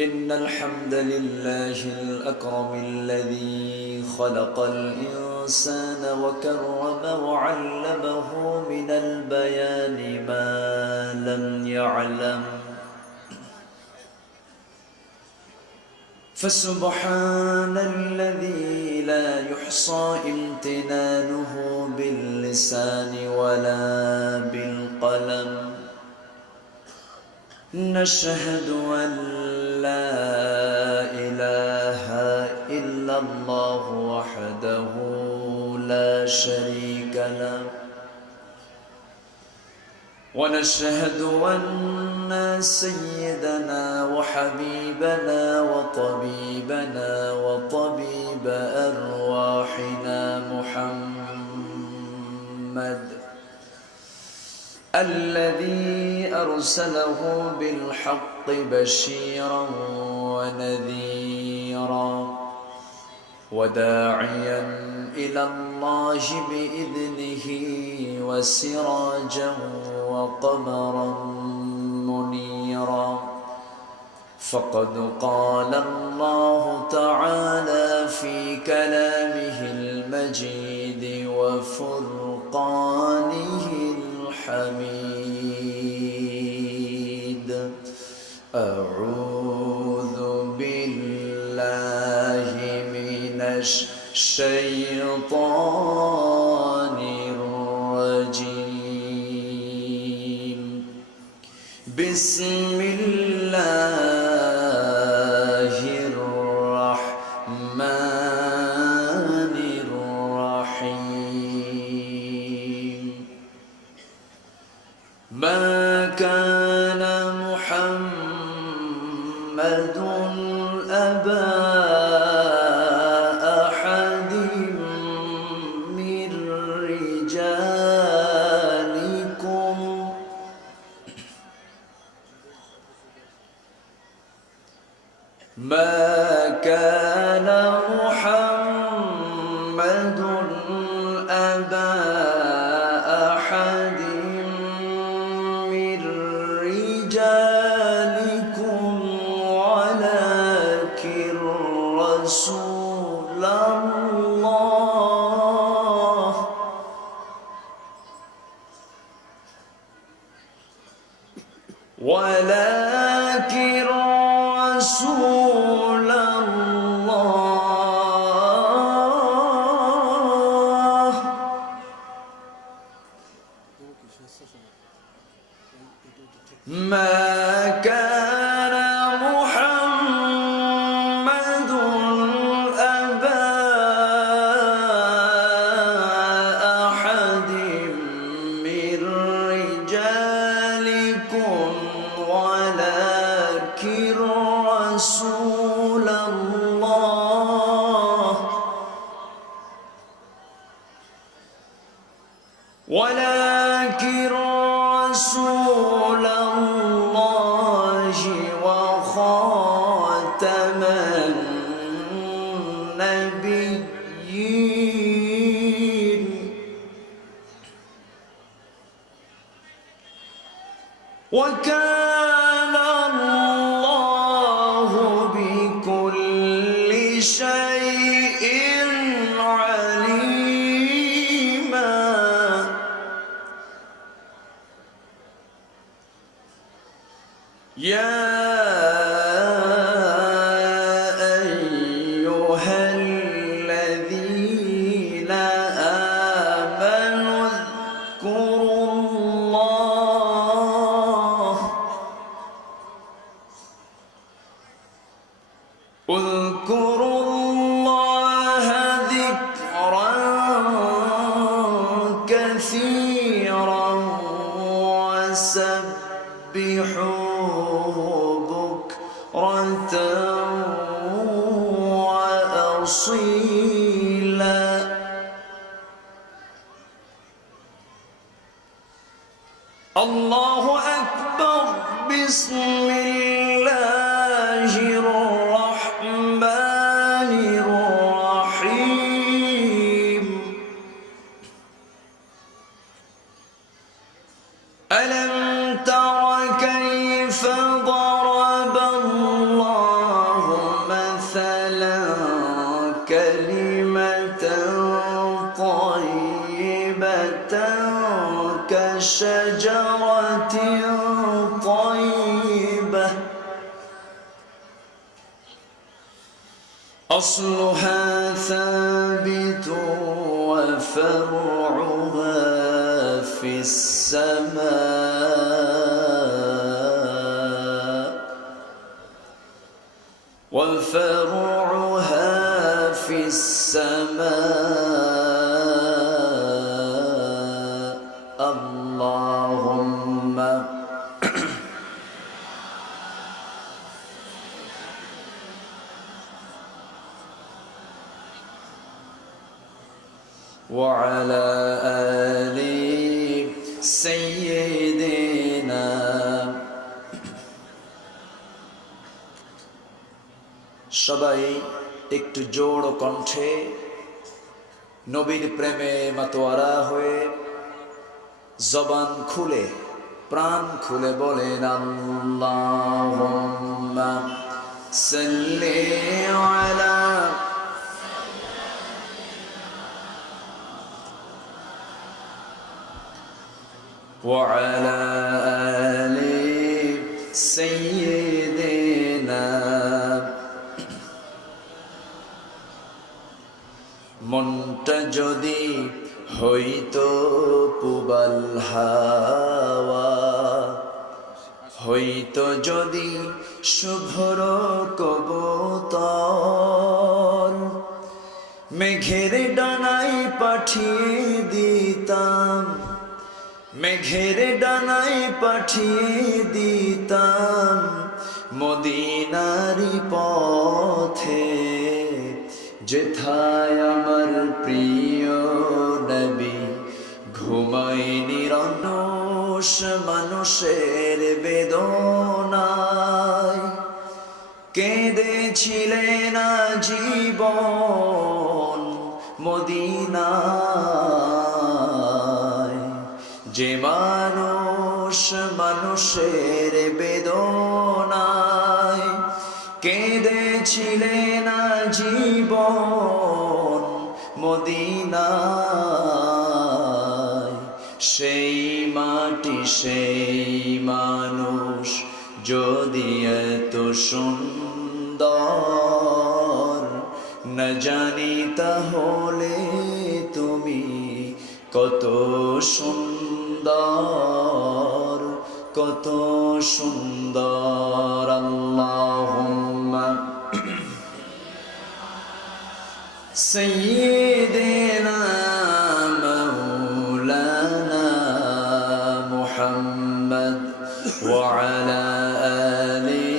إن الحمد لله الأكرم الذي خلق الإنسان وكرم وعلمه من البيان ما لم يعلم فسبحان الذي لا يحصى امتنانه باللسان ولا بالقلم نشهد أن لا إله إلا الله وحده لا شريك له ونشهد أن سيدنا وحبيبنا وطبيبنا وطبيب أرواحنا محمد الذي أرسله بالحق بشيرا ونذيرا وداعيا إلى الله بإذنه وسراجا وقمرا منيرا فقد قال الله تعالى في كلامه المجيد وفرقانه الحميد أعوذ بالله من الشيطان الرجيم بسم الله الرحمن الرحيم ما كان محمد أبا أحد من رجالكم ما كان محمد أبا أحد من رجالكم ولكن رسول الله ولكن رسول الله ما كان محمد أبا أحد من رجالكم ولكن رسول الله ولكن رسول الله وخاتم النبيين وكان الله بكل شيء عليما يا أيها الذين آمنوا اذكروا الله ذكرا كثيرا وسبحوه بكرة وأصيلا الله أكبر بسم الله الرحمن الرحيم ألم تر كيف ضرب الله أصلها ثابت وفرعها في السماء وفرعها في السماء اللهم وعلى آل سيدنا সবাই একটু জোড় কণ্ঠে নবীর প্রেমে মাতোয়ারা হয়ে জবান খুলে প্রাণ খুলে বলেন আল্লাহুম্মা সাল্লি আলা وعلى آل سيدنا মনটা যদি হইতো পুবাল হাওয়া হইতো যদি শুভ্র কবুতর মেঘের ডানায় পাঠিয়ে দিতাম মেঘের ডানায় পাঠিয়ে দিতাম মদিনারি পথে যেথায় আমার প্রিয় নবী ঘুমায় নিরন্তর মানুষের বেদনায় কেঁদেছিলেন জীবন মদিনায় যে মানুষ মানুষের বেদনায় কেঁদেছিলেন জীবন মদিনায় সেই মাটি সেই মানুষ যদি এত সুন্দর না জানি তাহলে তুমি কত সুন্দর কত সুন্দর আল্লাহুম্মা সাইয়্যিদিনা মাওলানা মুহাম্মদ ওয়া আলা আলি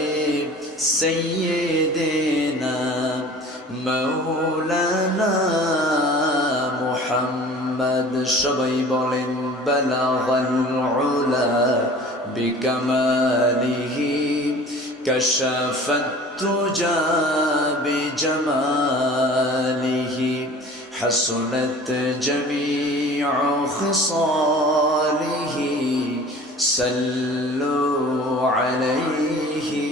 সাইয়্যিদিনা মাওলানা মুহাম্মদ সবাই বলেন বালাগাল উলা বিকামালিহি কাশাফাত তুজা বিজামালিহি হাসনাত জামিউ খিসালিহি সাল্লু আলাইহি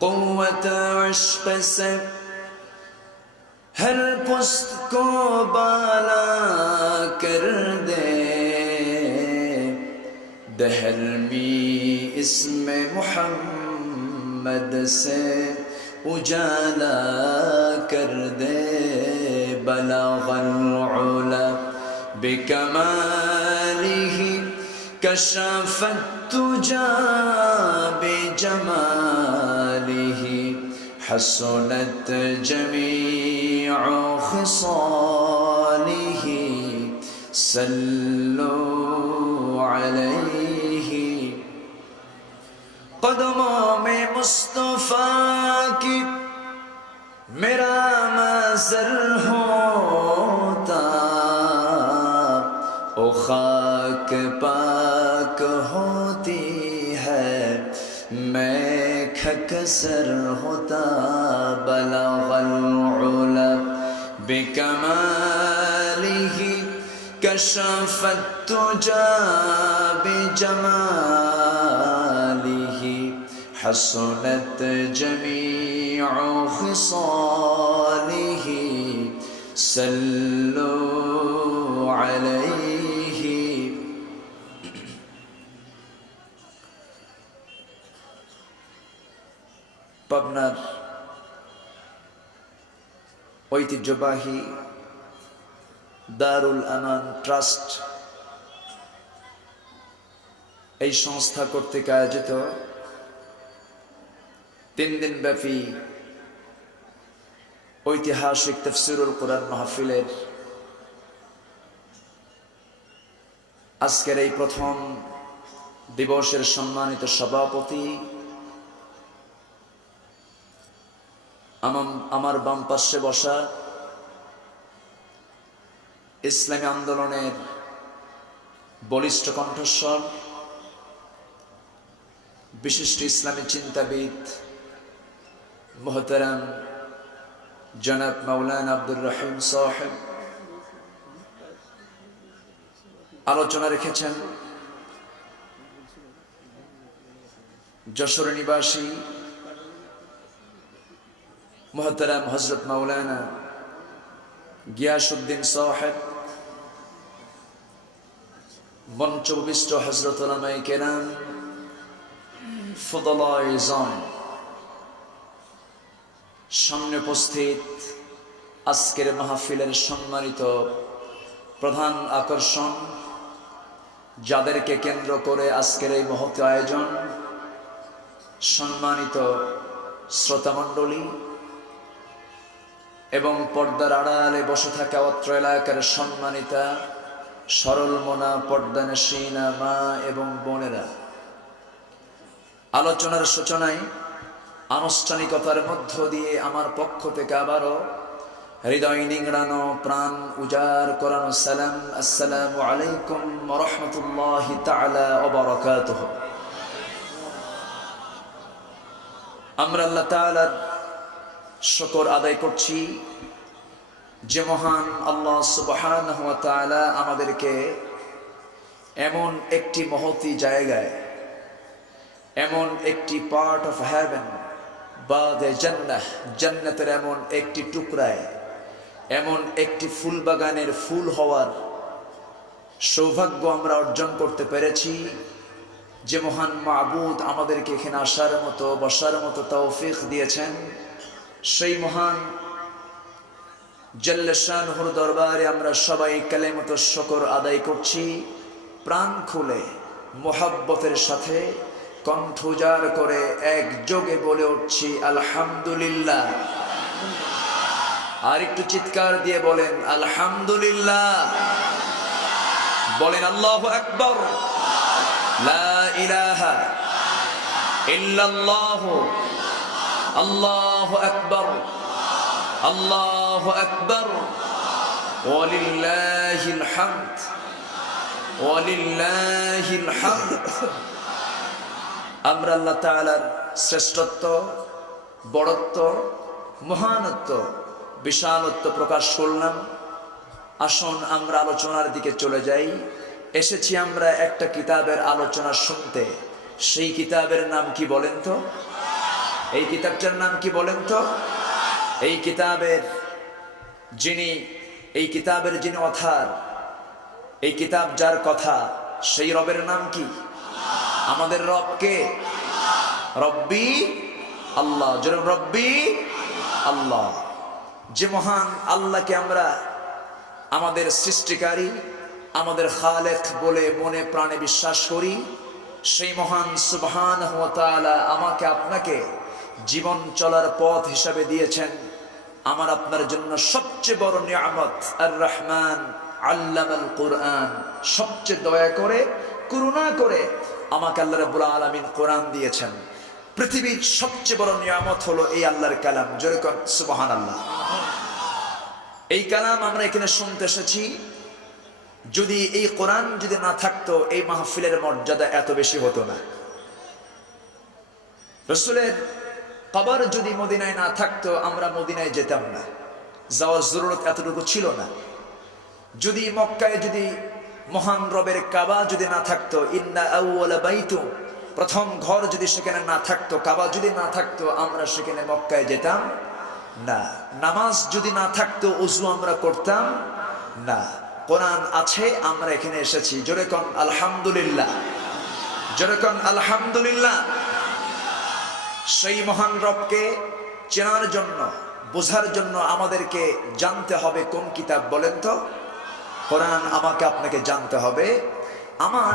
قوة عشق سے ہر پست کو بالا کر دے دہر می اسم محمد سے اجالا کر دے بلغ العلا بکمالہ کشف التجا بجمالہ حسنت جميع خصاله صلوا عليه قدموں میں مصطفیٰ کی میرا مظہر ہوتا او خاک پاک ہوتی ہے میں کھک سر ہوتا بلغ العلا بکمالہ کشف التجا بجمالہ حسنت جمیع خصالہ صلوا علیہ পাবনার ঐতিহ্যবাহী দারুল আমান ট্রাস্ট এই সংস্থা কর্তৃক আয়োজিত 3 দিন ব্যাপী ঐতিহাসিক তাফসীরুল কুরআন মাহফিলের আজকের এই প্রথম দিবসের সম্মানিত সভাপতি আমার বাম পাশে বসা ইসলামী আন্দোলনের বলিষ্ঠ কণ্ঠস্বর, বিশিষ্ট ইসলামী চিন্তাবিদ মুহতারাম জনাব মাওলানা আব্দুর রহিম সাহেব আলোচনা রেখেছেন। যশোর নিবাসী মুহতারাম হযরত মাওলানা গিয়াসউদ্দিন সাহেব, মঞ্চবিষ্ট হযরত উলামায়ে কেরাম, ফুদালায়ে ইজম, সামনে উপস্থিত আজকের মাহফিলের সম্মানিত প্রধান আকর্ষণ, যাদেরকে কেন্দ্র করে আজকের এই মহৎ আয়োজন, সম্মানিত শ্রোতামণ্ডলী এবং পর্দার আড়ালে বসে থাকা অত্র এলাকার সম্মানিতা সরল মনা পর্দানশীনা মা এবং বোনেরা, আলোচনার সূচনায় আনুষ্ঠানিকতার মধ্য দিয়ে আমার পক্ষ থেকে আবারও হৃদয় নিংড়ানো, প্রাণ উজাড় করানো সালাম, আসসালামু আলাইকুম ওয়া রাহমাতুল্লাহি তাআলা ওয়া বারাকাতুহু। আমরা আল্লাহ তাআলার শুকর আদায় করছি যে মহান আল্লাহ সুবহানাহু ওয়া তাআলা আমাদেরকে এমন একটি মহতী জায়গায়, এমন একটি পার্ট অফ হেভেন বা জান্নাহ, জান্নাতের এমন একটি টুকরায়, এমন একটি ফুল বাগানের ফুল হওয়ার সৌভাগ্য আমরা অর্জন করতে পেরেছি। যে মহান মাবুদ আমাদেরকে এখানে আসার মতো, বসার মতো তৌফিক দিয়েছেন, সেই মহান জাল্লে শানুহুর দরবারে আমরা সবাই কালেমত শুকর আদায় করছি, প্রাণ খুলে মুহাব্বতের সাথে কণ্ঠ উজাড় করে একযোগে বলে উঠছি আলহামদুলিল্লাহ। আর একটু চিৎকার দিয়ে বলেন আলহামদুলিল্লাহ, বলেন আল্লাহু আকবার, লা ইলাহা ইল্লাল্লাহ, আল্লাহু আকবার, আল্লাহু আকবার, ওয়ালিল্লাহিল হামদ, ওয়ালিল্লাহিল হামদ। আমরা আল্লাহ তাআলার শ্রেষ্ঠত্ব, বড়ত্ব, মহানত্ব, বিশালত্ব প্রকাশ করলাম। আসুন আমরা আলোচনার দিকে চলে যাই। এসেছি আমরা একটা কিতাবের আলোচনা শুনতে। সেই কিতাবের নাম কি বলেন তো? এই কিতাবটার নাম কি বলেন তো? এই কিতাবের যিনি অথার, এই কিতাব যার কথা, সেই রবের নাম কি? আমাদের রব কে? রব্বি আল্লাহ। যেরকম রব্বি আল্লাহ, যে মহান আল্লাহকে আমরা আমাদের সৃষ্টিকারী, আমাদের খালেক বলে মনে প্রাণে বিশ্বাস করি, সেই মহান সুবহানাহু ওয়া তাআলা আমাকে আপনাকে জীবন চলার পথ হিসাবে দিয়েছেন। আমার আপনার জন্য সবচেয়ে বড় নিয়ামত আর রহমান আল্লামাল কুরআন, সবচেয়ে দয়া করে, করুণা করে আমাকে আল্লাহ রাব্বুল আলামিন কোরআন দিয়েছেন। পৃথিবীর সবচেয়ে বড় নিয়ামত হলো এই আল্লাহর কালাম। জোরে কোন সুবহানাল্লাহ। এই কালাম আমরা এখানে শুনতে এসেছি। যদি এই কোরআন যদি না থাকতো, এই মাহফিলের মর্যাদা এত বেশি হতো না। রাসূলের কবর যদি মদিনায় না থাকতো, আমরা মদিনায় যেতাম না, যাওয়ার জরুরত এতটুকু ছিল না। যদি মক্কায় যদি মহান রবের কাবা যদি না থাকতো, ইন্না আউওয়ালা বাইতুম, প্রথম ঘর যদি সেখানে না থাকতো, কাবা যদি না থাকতো, আমরা সেখানে মক্কায় যেতাম না। নামাজ যদি না থাকতো, ওযু আমরা করতাম না। কোরআন আছে, আমরা এখানে এসেছি। জোরে কোন আলহামদুলিল্লাহ, জোরে কোন আলহামদুলিল্লাহ। সেই মহান রবকে চেনার জন্য, বোঝার জন্য আমাদেরকে জানতে হবে কোন কিতাব বলেন তো? কোরআন। আমাকে আপনাকে জানতে হবে। আমার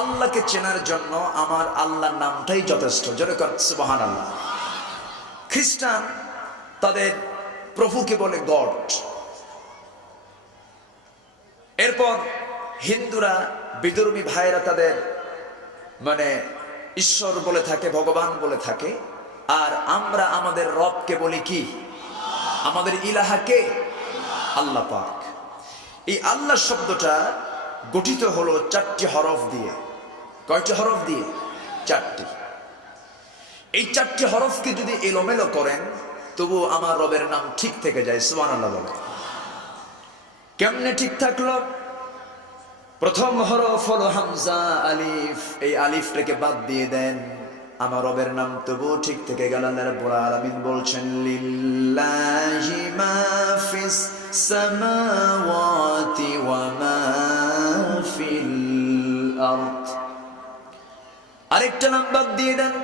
আল্লাহকে চেনার জন্য আমার আল্লাহর নামটাই যথেষ্ট। যেরকম সুবহানাল্লাহ। খ্রিস্টান তাদের প্রভুকে বলে গড। এরপর হিন্দুরা, বিধর্মী ভাইয়েরা তাদের মানে ঈশ্বর বলে থাকে, ভগবান বলে থাকে। আর আমরা আমাদের রবকে বলি কি? আমাদের ইলাহাকে আল্লাহ পাক। এই আল্লাহ শব্দটা গঠিত হলো 4টি হরফ দিয়ে। কয়টি হরফ দিয়ে? 4টি। এই 4টি হরফকে যদি এলোমেলো করেন তবু আমার রবের নাম ঠিক থেকে যায়। সুবহানাল্লাহ বলে। কেমনে ঠিক থাকলো? প্রথম হরফ হলো হামজা, আলিফ। এই আলিফটাকে বাদ দিয়ে দেন, আমার রবের নাম তবু ঠিক থেকে গেল। আল্লাহ রাব্বুল আলামিন বলছেন লিল্লাহি মা ফিস সামাওয়াতি ওয়া মা ফিল আরদ। আরেকটা নাম বাদ দিয়ে দেন,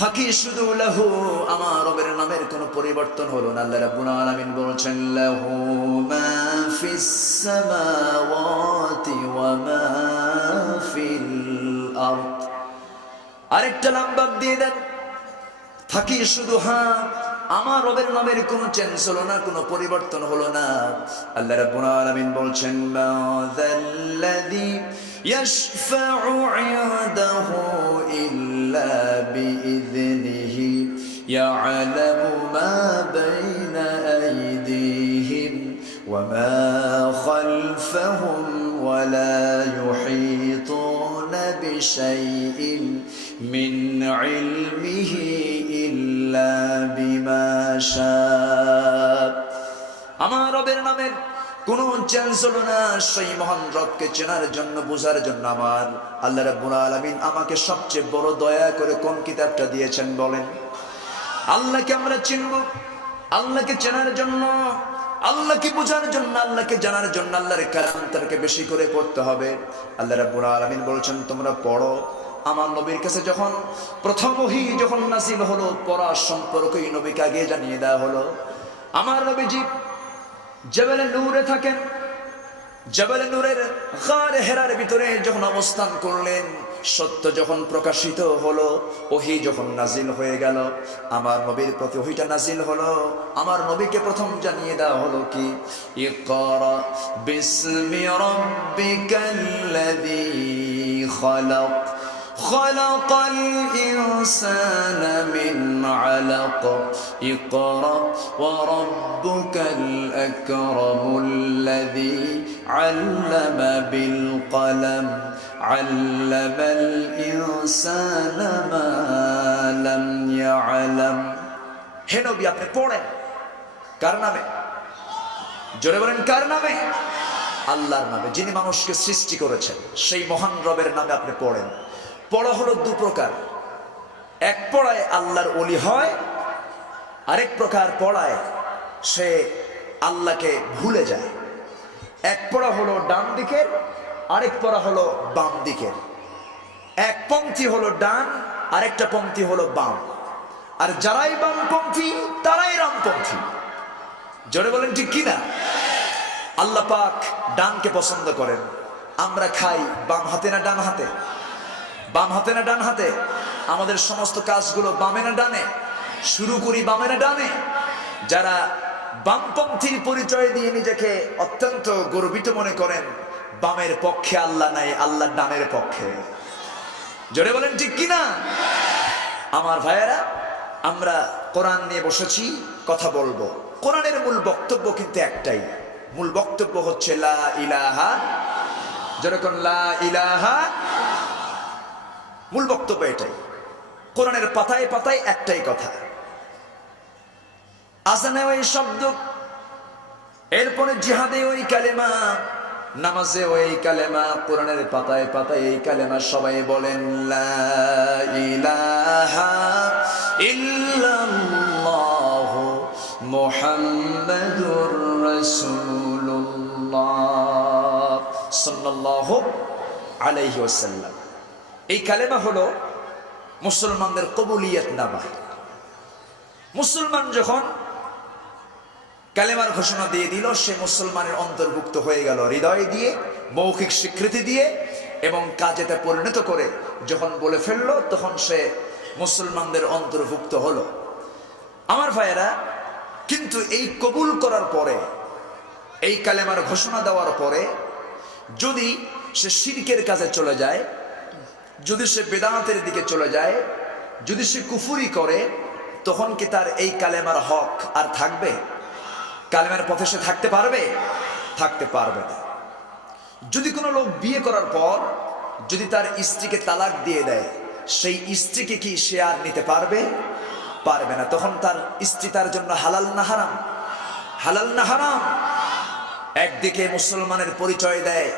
থাকি শুধু লাহু। আমার রবের নামের কোনো পরিবর্তন হলো না। আল্লাহ রাব্বুল আলামিন বলছেন লাহু মা ফিস সামাওয়াতি ওয়া মা ফিল আরদ। আরেকটা নাম বাদ দিয়ে দেন, থাকি শুধু হ্যাঁ। আমার রবের নামের কোনো চেঞ্জ হলো না, কোনো পরিবর্তন হলো না। আল্লাহ রাব্বুল আলামিন বলছেন মাযাল্লাযী ইয়াশফাউ ইনদাহু ইল্লা বিইযনিহি ইয়ালামু মা বাইনা আইদিহিম ওয়া মা খালফাহুম ওয়া লা ইউহীতুনা বিশাইইন মিন ইলমিহি ইল্লা বিমা শাআ। আমার রবের নামের কোনো চেঞ্জ হলো না। সেই মহান রবকে চেনার জন্য, বোঝার জন্য আমার আল্লাহ রাব্বুল আলামিন আমাকে সবচেয়ে বড় দয়া করে কোন কিতাবটা দিয়েছেন বলেন? আল্লাহকে আমরা চিনব, আল্লাহকে চেনার জন্য, আল্লাহকে বোঝার জন্য, আল্লাহকে জানার জন্য আল্লাহর কালামটাকে বেশি করে পড়তে হবে। আল্লাহ রাব্বুল আলামিন বলছেন তোমরা পড়ো। আমার নবীর কাছে যখন প্রথম ওহী যখন নাযিল হলো, পড়ার সম্পর্কই নবীকে আগে জানিয়ে দেওয়া হলো। আমার নবীজি জাবালে নূরে থাকেন। জাবালে নূরের গারে হেরার ভিতরে যখন অবস্থান করলেন, সত্য যখন প্রকাশিত হলো, ওহী যখন নাজিল হয়ে গেল, আমার নবীর প্রতি ওহীটা নাজিল হলো। আমার নবীকে প্রথম জানিয়ে দেওয়া হলো কি? ইকরা বিসমি রাব্বিকাল্লাযী খালাক خلق الإنسان من علق اقرأ وربك الأكرم الذي علم بالقلم علم الإنسان ما لم يعلم। হে নবী আপনি পড়েন। কার নামে? জোরে বলেন কার নামে? আল্লাহর নামে, যিনি মানুষকে সৃষ্টি করেছেন সেই মহান রবের নামে আপনি পড়েন। পড়া হলো দু প্রকার। এক পড়ায় আল্লাহর ওলি হয়, আরেক প্রকার পড়ায় সে আল্লাহকে ভুলে যায়। এক পড়া হলো ডান দিকের, আরেক পড়া হলো বাম দিকের। এক পন্থী হলো ডান, আরেকটা পন্থী হলো বাম। আর যারাই বামপন্থী তারাই রামপন্থী। জোরে বলেন ঠিক কিনা? আল্লাহ পাক ডানকে পছন্দ করেন। আমরা খাই বাম হাতে না ডান হাতে? বাম হাতে না ডান হাতে? আমাদের সমস্ত কাজগুলো বামে না ডানে? শুরু করি বামে না ডানে? যারা বামপন্থীর পরিচয় দিয়ে নিজেকে অত্যন্ত গর্বিত মনে করেন, বামের পক্ষে আল্লাহ নাই, আল্লাহ ডানের পক্ষে। জোরে বলেন ঠিক কিনা? আমার ভাইয়েরা, আমরা কোরআন নিয়ে বসেছি, কথা বলবো। কোরআনের মূল বক্তব্য কিন্তু একটাই। মূল বক্তব্য হচ্ছে লা ইলাহা। যেরকম লা ইলাহা, মূল বক্তব্য এটাই। কোরআনের পাতায় পাতায় একটাই কথা। আজানে ওই শব্দ, এরপরে জিহাদে ওই কালেমা, নামাজে ওই কালেমা, কোরআনের পাতায় পাতায় এই কালেমা। সবাই বলেন লা ইলাহা ইল্লাল্লাহু মুহাম্মাদুর রাসূলুল্লাহ সাল্লাল্লাহু আলাইহি ওয়াসাল্লাম। এই কালেমা হলো মুসলমানদের কবুলিয়ত নামা। মুসলমান যখন কালেমার ঘোষণা দিয়ে দিল, সে মুসলমানের অন্তর্ভুক্ত হয়ে গেল হৃদয় দিয়ে, মৌখিক স্বীকৃতি দিয়ে এবং কাজেতে পরিণত করে যখন বলে ফেললো তখন সে মুসলমানদের অন্তর্ভুক্ত হলো। আমার ভাইয়েরা, কিন্তু এই কবুল করার পরে, এই কালেমার ঘোষণা দেওয়ার পরে যদি সে শিরকের কাজে চলে যায়, যদি সে বেদাতের দিকে চলে যায়, যদি সে কুফরি করে, তখন কি তার এই কালেমার হক আর থাকবে? কালেমার পথে সে থাকতে পারবে? থাকতে পারবে না। যদি কোনো লোক বিয়ে করার পর যদি তার স্ত্রীকে তালাক দিয়ে দেয়, সেই স্ত্রীকে কি সে আর নিতে পারবে? পারবে না। তখন তার স্ত্রী তার জন্য হালাল না হারাম? হালাল না হারাম? একদিকে মুসলমানের পরিচয় দেয়,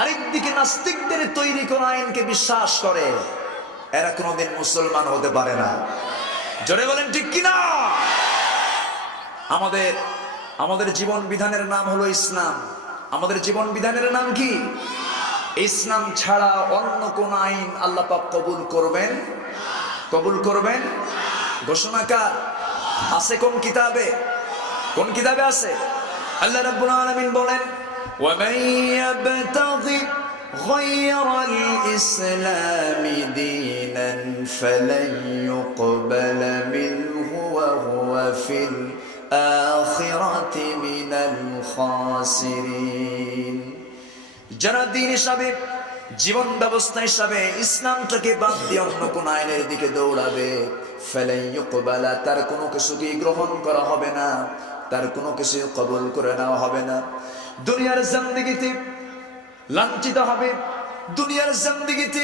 আরেকদিকে নাস্তিকদের তৈরি কোন আইনকে বিশ্বাস করে, এরা কোনোদিন মুসলমান হতে পারে না। জোরে বলেন ঠিক কিনা? আমাদের জীবন বিধানের নাম হলো ইসলাম। আমাদের জীবন বিধানের নাম কি? ইসলাম ছাড়া অন্য কোন আইন আল্লাহ পাক কবুল করবেন? কবুল করবেন? ঘোষণাকার আছে কোন কিতাবে? কোন কিতাবে আছে? আল্লাহ রাব্বুল আলামিন বলেন, وَمَن يَبْتَغِ غَيْرَ الْإِسْلَامِ دِينًا فَلَن يُقْبَلَ مِنْهُ وَهُوَ فِي الْآخِرَةِ مِنَ الْخَاسِرِينَ। যারা দিন হিসাবে, জীবন ব্যবস্থা হিসাবে ইসলামটাকে বাদ দিয়ে অন্য কোন আইনের দিকে দৌড়াবে, ফালান ইউকবালা, তার কোনো কিছুকে গ্রহণ করা হবে না, তার কোনো কিছু কবুল করে নেওয়া হবে না। দুনিয়ার জিন্দেগিতে লাঞ্ছিত হবে, দুনিয়ার জিন্দেগিতে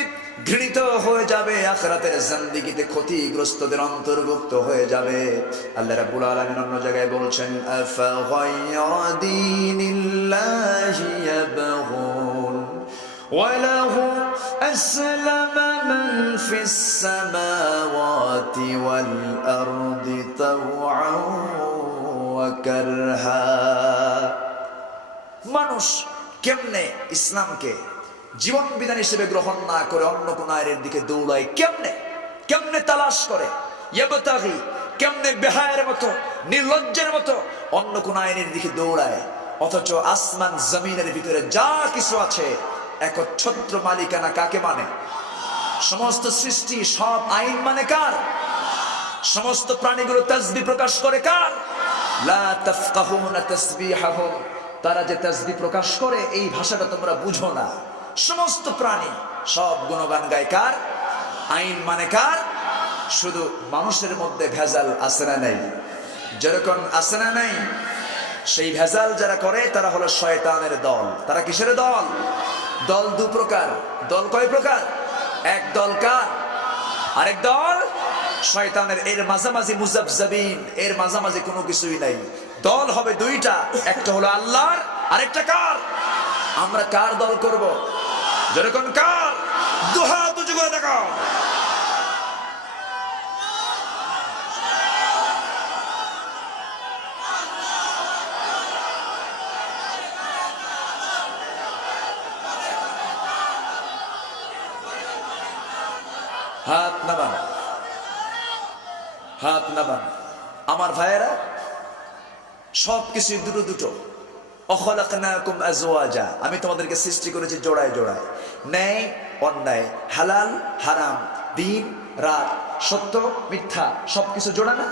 ঘৃণিত হয়ে যাবে, আখিরাতের জিন্দেগিতে ক্ষতিগ্রস্তদের অন্তর্ভুক্ত হয়ে যাবে। আল্লাহ রাব্বুল আলামিন অন্য জায়গায় বলছেন, আফা গায়রা দীনিল্লাহি ইয়াবগুন وله أسلم من في السماوات والأرض طوعا وكرها। মানুষ কেমনে ইসলামকে জীবন বিধান হিসেবে গ্রহণ না করে অন্য কোন আইনের দিকে দৌড়ায়? কেমনে তালাশ করে, ইয়াবতাগি, কেমনে বেহায়ের মতো, নির্লজ্জের মতো অন্য কোন আইনের দিকে দৌড়ায়, অথচ আসমান জমিনের ভিতরে যা কিছু আছে একচ্ছত্র মালিকানা কাকে মানে? সমস্ত সৃষ্টি, সব আইন মানে কার? সমস্ত প্রাণীগুলো তাসবিহ প্রকাশ করে কার? লা তাফকাহুনা তাসবিহাহুম, তারা যে তাসবিহ প্রকাশ করে এই ভাষাটা তোমরা বুঝো না। সমস্ত প্রাণী সব গুণগান গায় কার? আইন মানে কার? শুধু মানুষের মধ্যে ভেজাল আছে না নাই? যেরকম আছে না নাই, সেই ভেজাল যারা করে তারা হলো শয়তানের দল। তারা কিসের দল? দল দু প্রকার। দল কয় প্রকার? এক দল কার? আরেক দল শয়তানের। এর মাঝামাঝি মুজাবজাবিন, এর মাঝামাঝি কোনো কিছুই নাই। দল হবে দুইটা, একটা হলো আল্লাহর, আরেকটা কার? আমরা কার দল করব? যেরকম কার? দুহাত উঁচু করে দেখাও। হাত নামান, হাত নামান। আমার ভাইয়েরা, সবকিছু দুটো দুটো। অখলাকনাকুম আজওয়াজা, আমি তোমাদেরকে সৃষ্টি করেছি জোড়ায় জোড়ায়। ন্যায় অন্যায়, হালাল হারাম, দিন রাত, সত্য মিথ্যা, সবকিছু জোড়া না?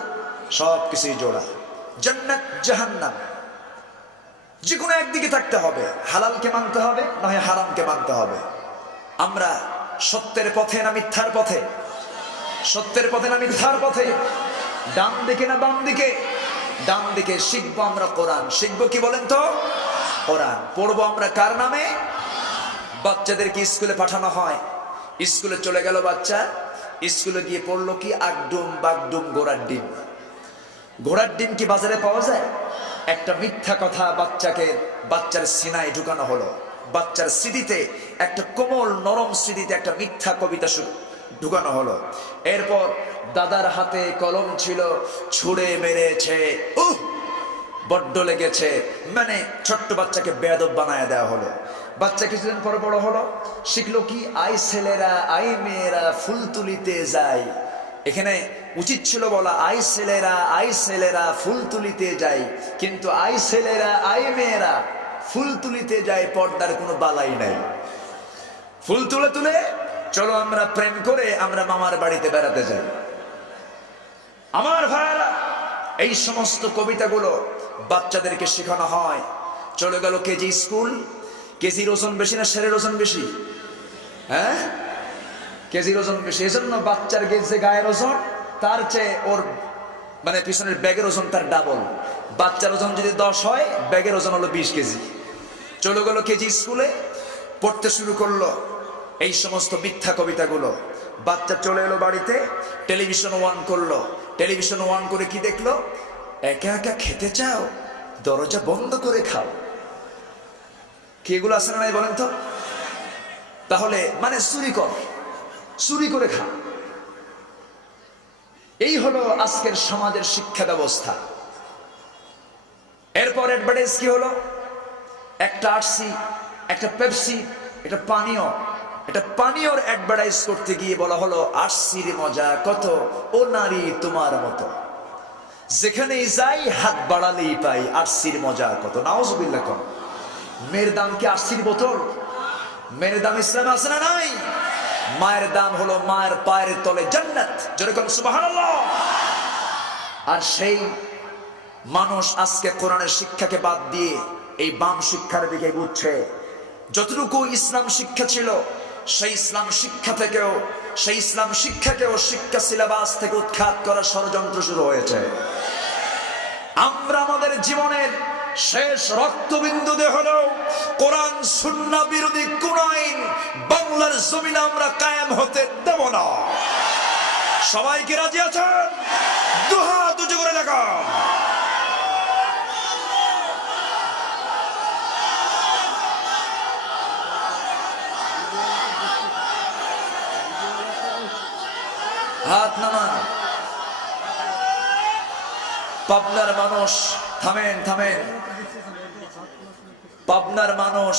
সবকিছুই জোড়া। জান্নাত জাহান্নাম, যে কোনো একদিকে থাকতে হবে। হালালকে মানতে হবে, নয় হারামকে মানতে হবে। আমরা সত্যের পথে না মিথ্যার পথে? সত্যের পথে না মিথ্যার পথে? ডান দিকে না বাম দিকে? ডান দিকে। শিখবো আমরা কোরআন। শিখবো কি বলেন তো? কোরআন। পড়বো আমরা কার নামে? বাচ্চাদেরকে স্কুলে পাঠানো হয়, স্কুলে চলে গেল বাচ্চা, স্কুলে গিয়ে পড়লো কি? আগডুম বাগডুম ঘোড়ার ডিম। ঘোড়ার ডিম কি বাজারে পাওয়া যায়? একটা মিথ্যা কথা বাচ্চার সিনায় ঢুকানো হলো। বাচ্চার স্মৃতিতে, একটা কোমল নরম স্মৃতিতে একটা মিথ্যা কবিতা ঢুকানো হলো। এরপর দাদার হাতে কলম ছিল, ছুঁড়ে মেরেছে, বড্ড লেগেছে, মানে ছোট্ট বাচ্চাকে বেয়াদব বানায় দেওয়া হলো। বাচ্চা কিছুদিন পর বড় হলো, শিখলো কি? আই ছেলেরা আই মেয়েরা ফুল তুলিতে যায়, এখানে উচিত ছিল বলা আই ছেলেরা ফুল তুলিতে যায়, কিন্তু আই ছেলেরা আই মেয়েরা ফুল তুলিতে যায়, পর্দার কোনো বালাই নাই। ফুল তুলে তুলে চলো আমরা প্রেম করে আমরা মামার বাড়িতে বেড়াতে যাই। আমার ভাইরা, এই সমস্ত কবিতাগুলো বাচ্চাদেরকে শেখানো হয়। চলে গেল কেজি স্কুল। কেজির ওজন বেশি না শেরের ওজন বেশি? হ্যাঁ, কেজির ওজন বেশি। এজন্য বাচ্চার যে গায়ের ওজন তার চেয়ে ওর মানে পিছনের ব্যাগের ওজন তার ডাবল। বাচ্চার ওজন যদি 10 হয়, ব্যাগের ওজন হলো 20 কেজি। চলে গেল কেজি স্কুলে, পড়তে শুরু করলো এই সমস্ত মিথ্যা কবিতাগুলো। বাচ্চা চলে এলো বাড়িতে, টেলিভিশন অন করলো। টেলিভিশন অন করে কি দেখলো? একা একা খেতে চাও, দরজা বন্ধ করে খাও। কি এগুলো আছে না নাই বলেন তো? তাহলে মানে চুরি করে খা। এই হলো আজকের সমাজের শিক্ষা ব্যবস্থা। এরপর অ্যাডভার্টাইজ কি হলো? একটা আরসি, একটা পেপসি, এটা পানীয়র অ্যাডভার্টাইজ করতে গিয়ে বলা হলো আরসির মজা কত, ও নারী তোমার মতো। যেখানেই যাই হাত বাড়ালেই পাই আরসির মজা কত। নাউজুবিল্লাহ। কম মেয়ের দাম কি আরসির বোতল? মেয়ের দাম ইসলামে আছে না নাই? মায়ের দাম হলো মায়ের পায়ের তলে জান্নাত। যেরকম সুবহানাল্লাহ। আর সেই মানুষ আজকে কোরআনের শিক্ষাকে বাদ দিয়ে এই বাম শিক্ষার দিকে ঘুরছে। যতটুকু ইসলাম শিক্ষা ছিল, সেই ইসলাম শিক্ষাকেও শিক্ষা সিলেবাস থেকে উৎখাত করার ষড়যন্ত্র শুরু হয়েছে। আমরা আমাদের জীবনের শেষ রক্তবিন্দু দিয়ে হলেও কোরআন সুন্নাহ বিরোধী কোন আইন বাংলার জমিনে আমরা কায়েম হতে দেব না। সবাই কি রাজি আছেন? দুহাত উঁচু করে দেখান। হাত নামান। পাবনার মানুষ, থামেন। পাবনার মানুষ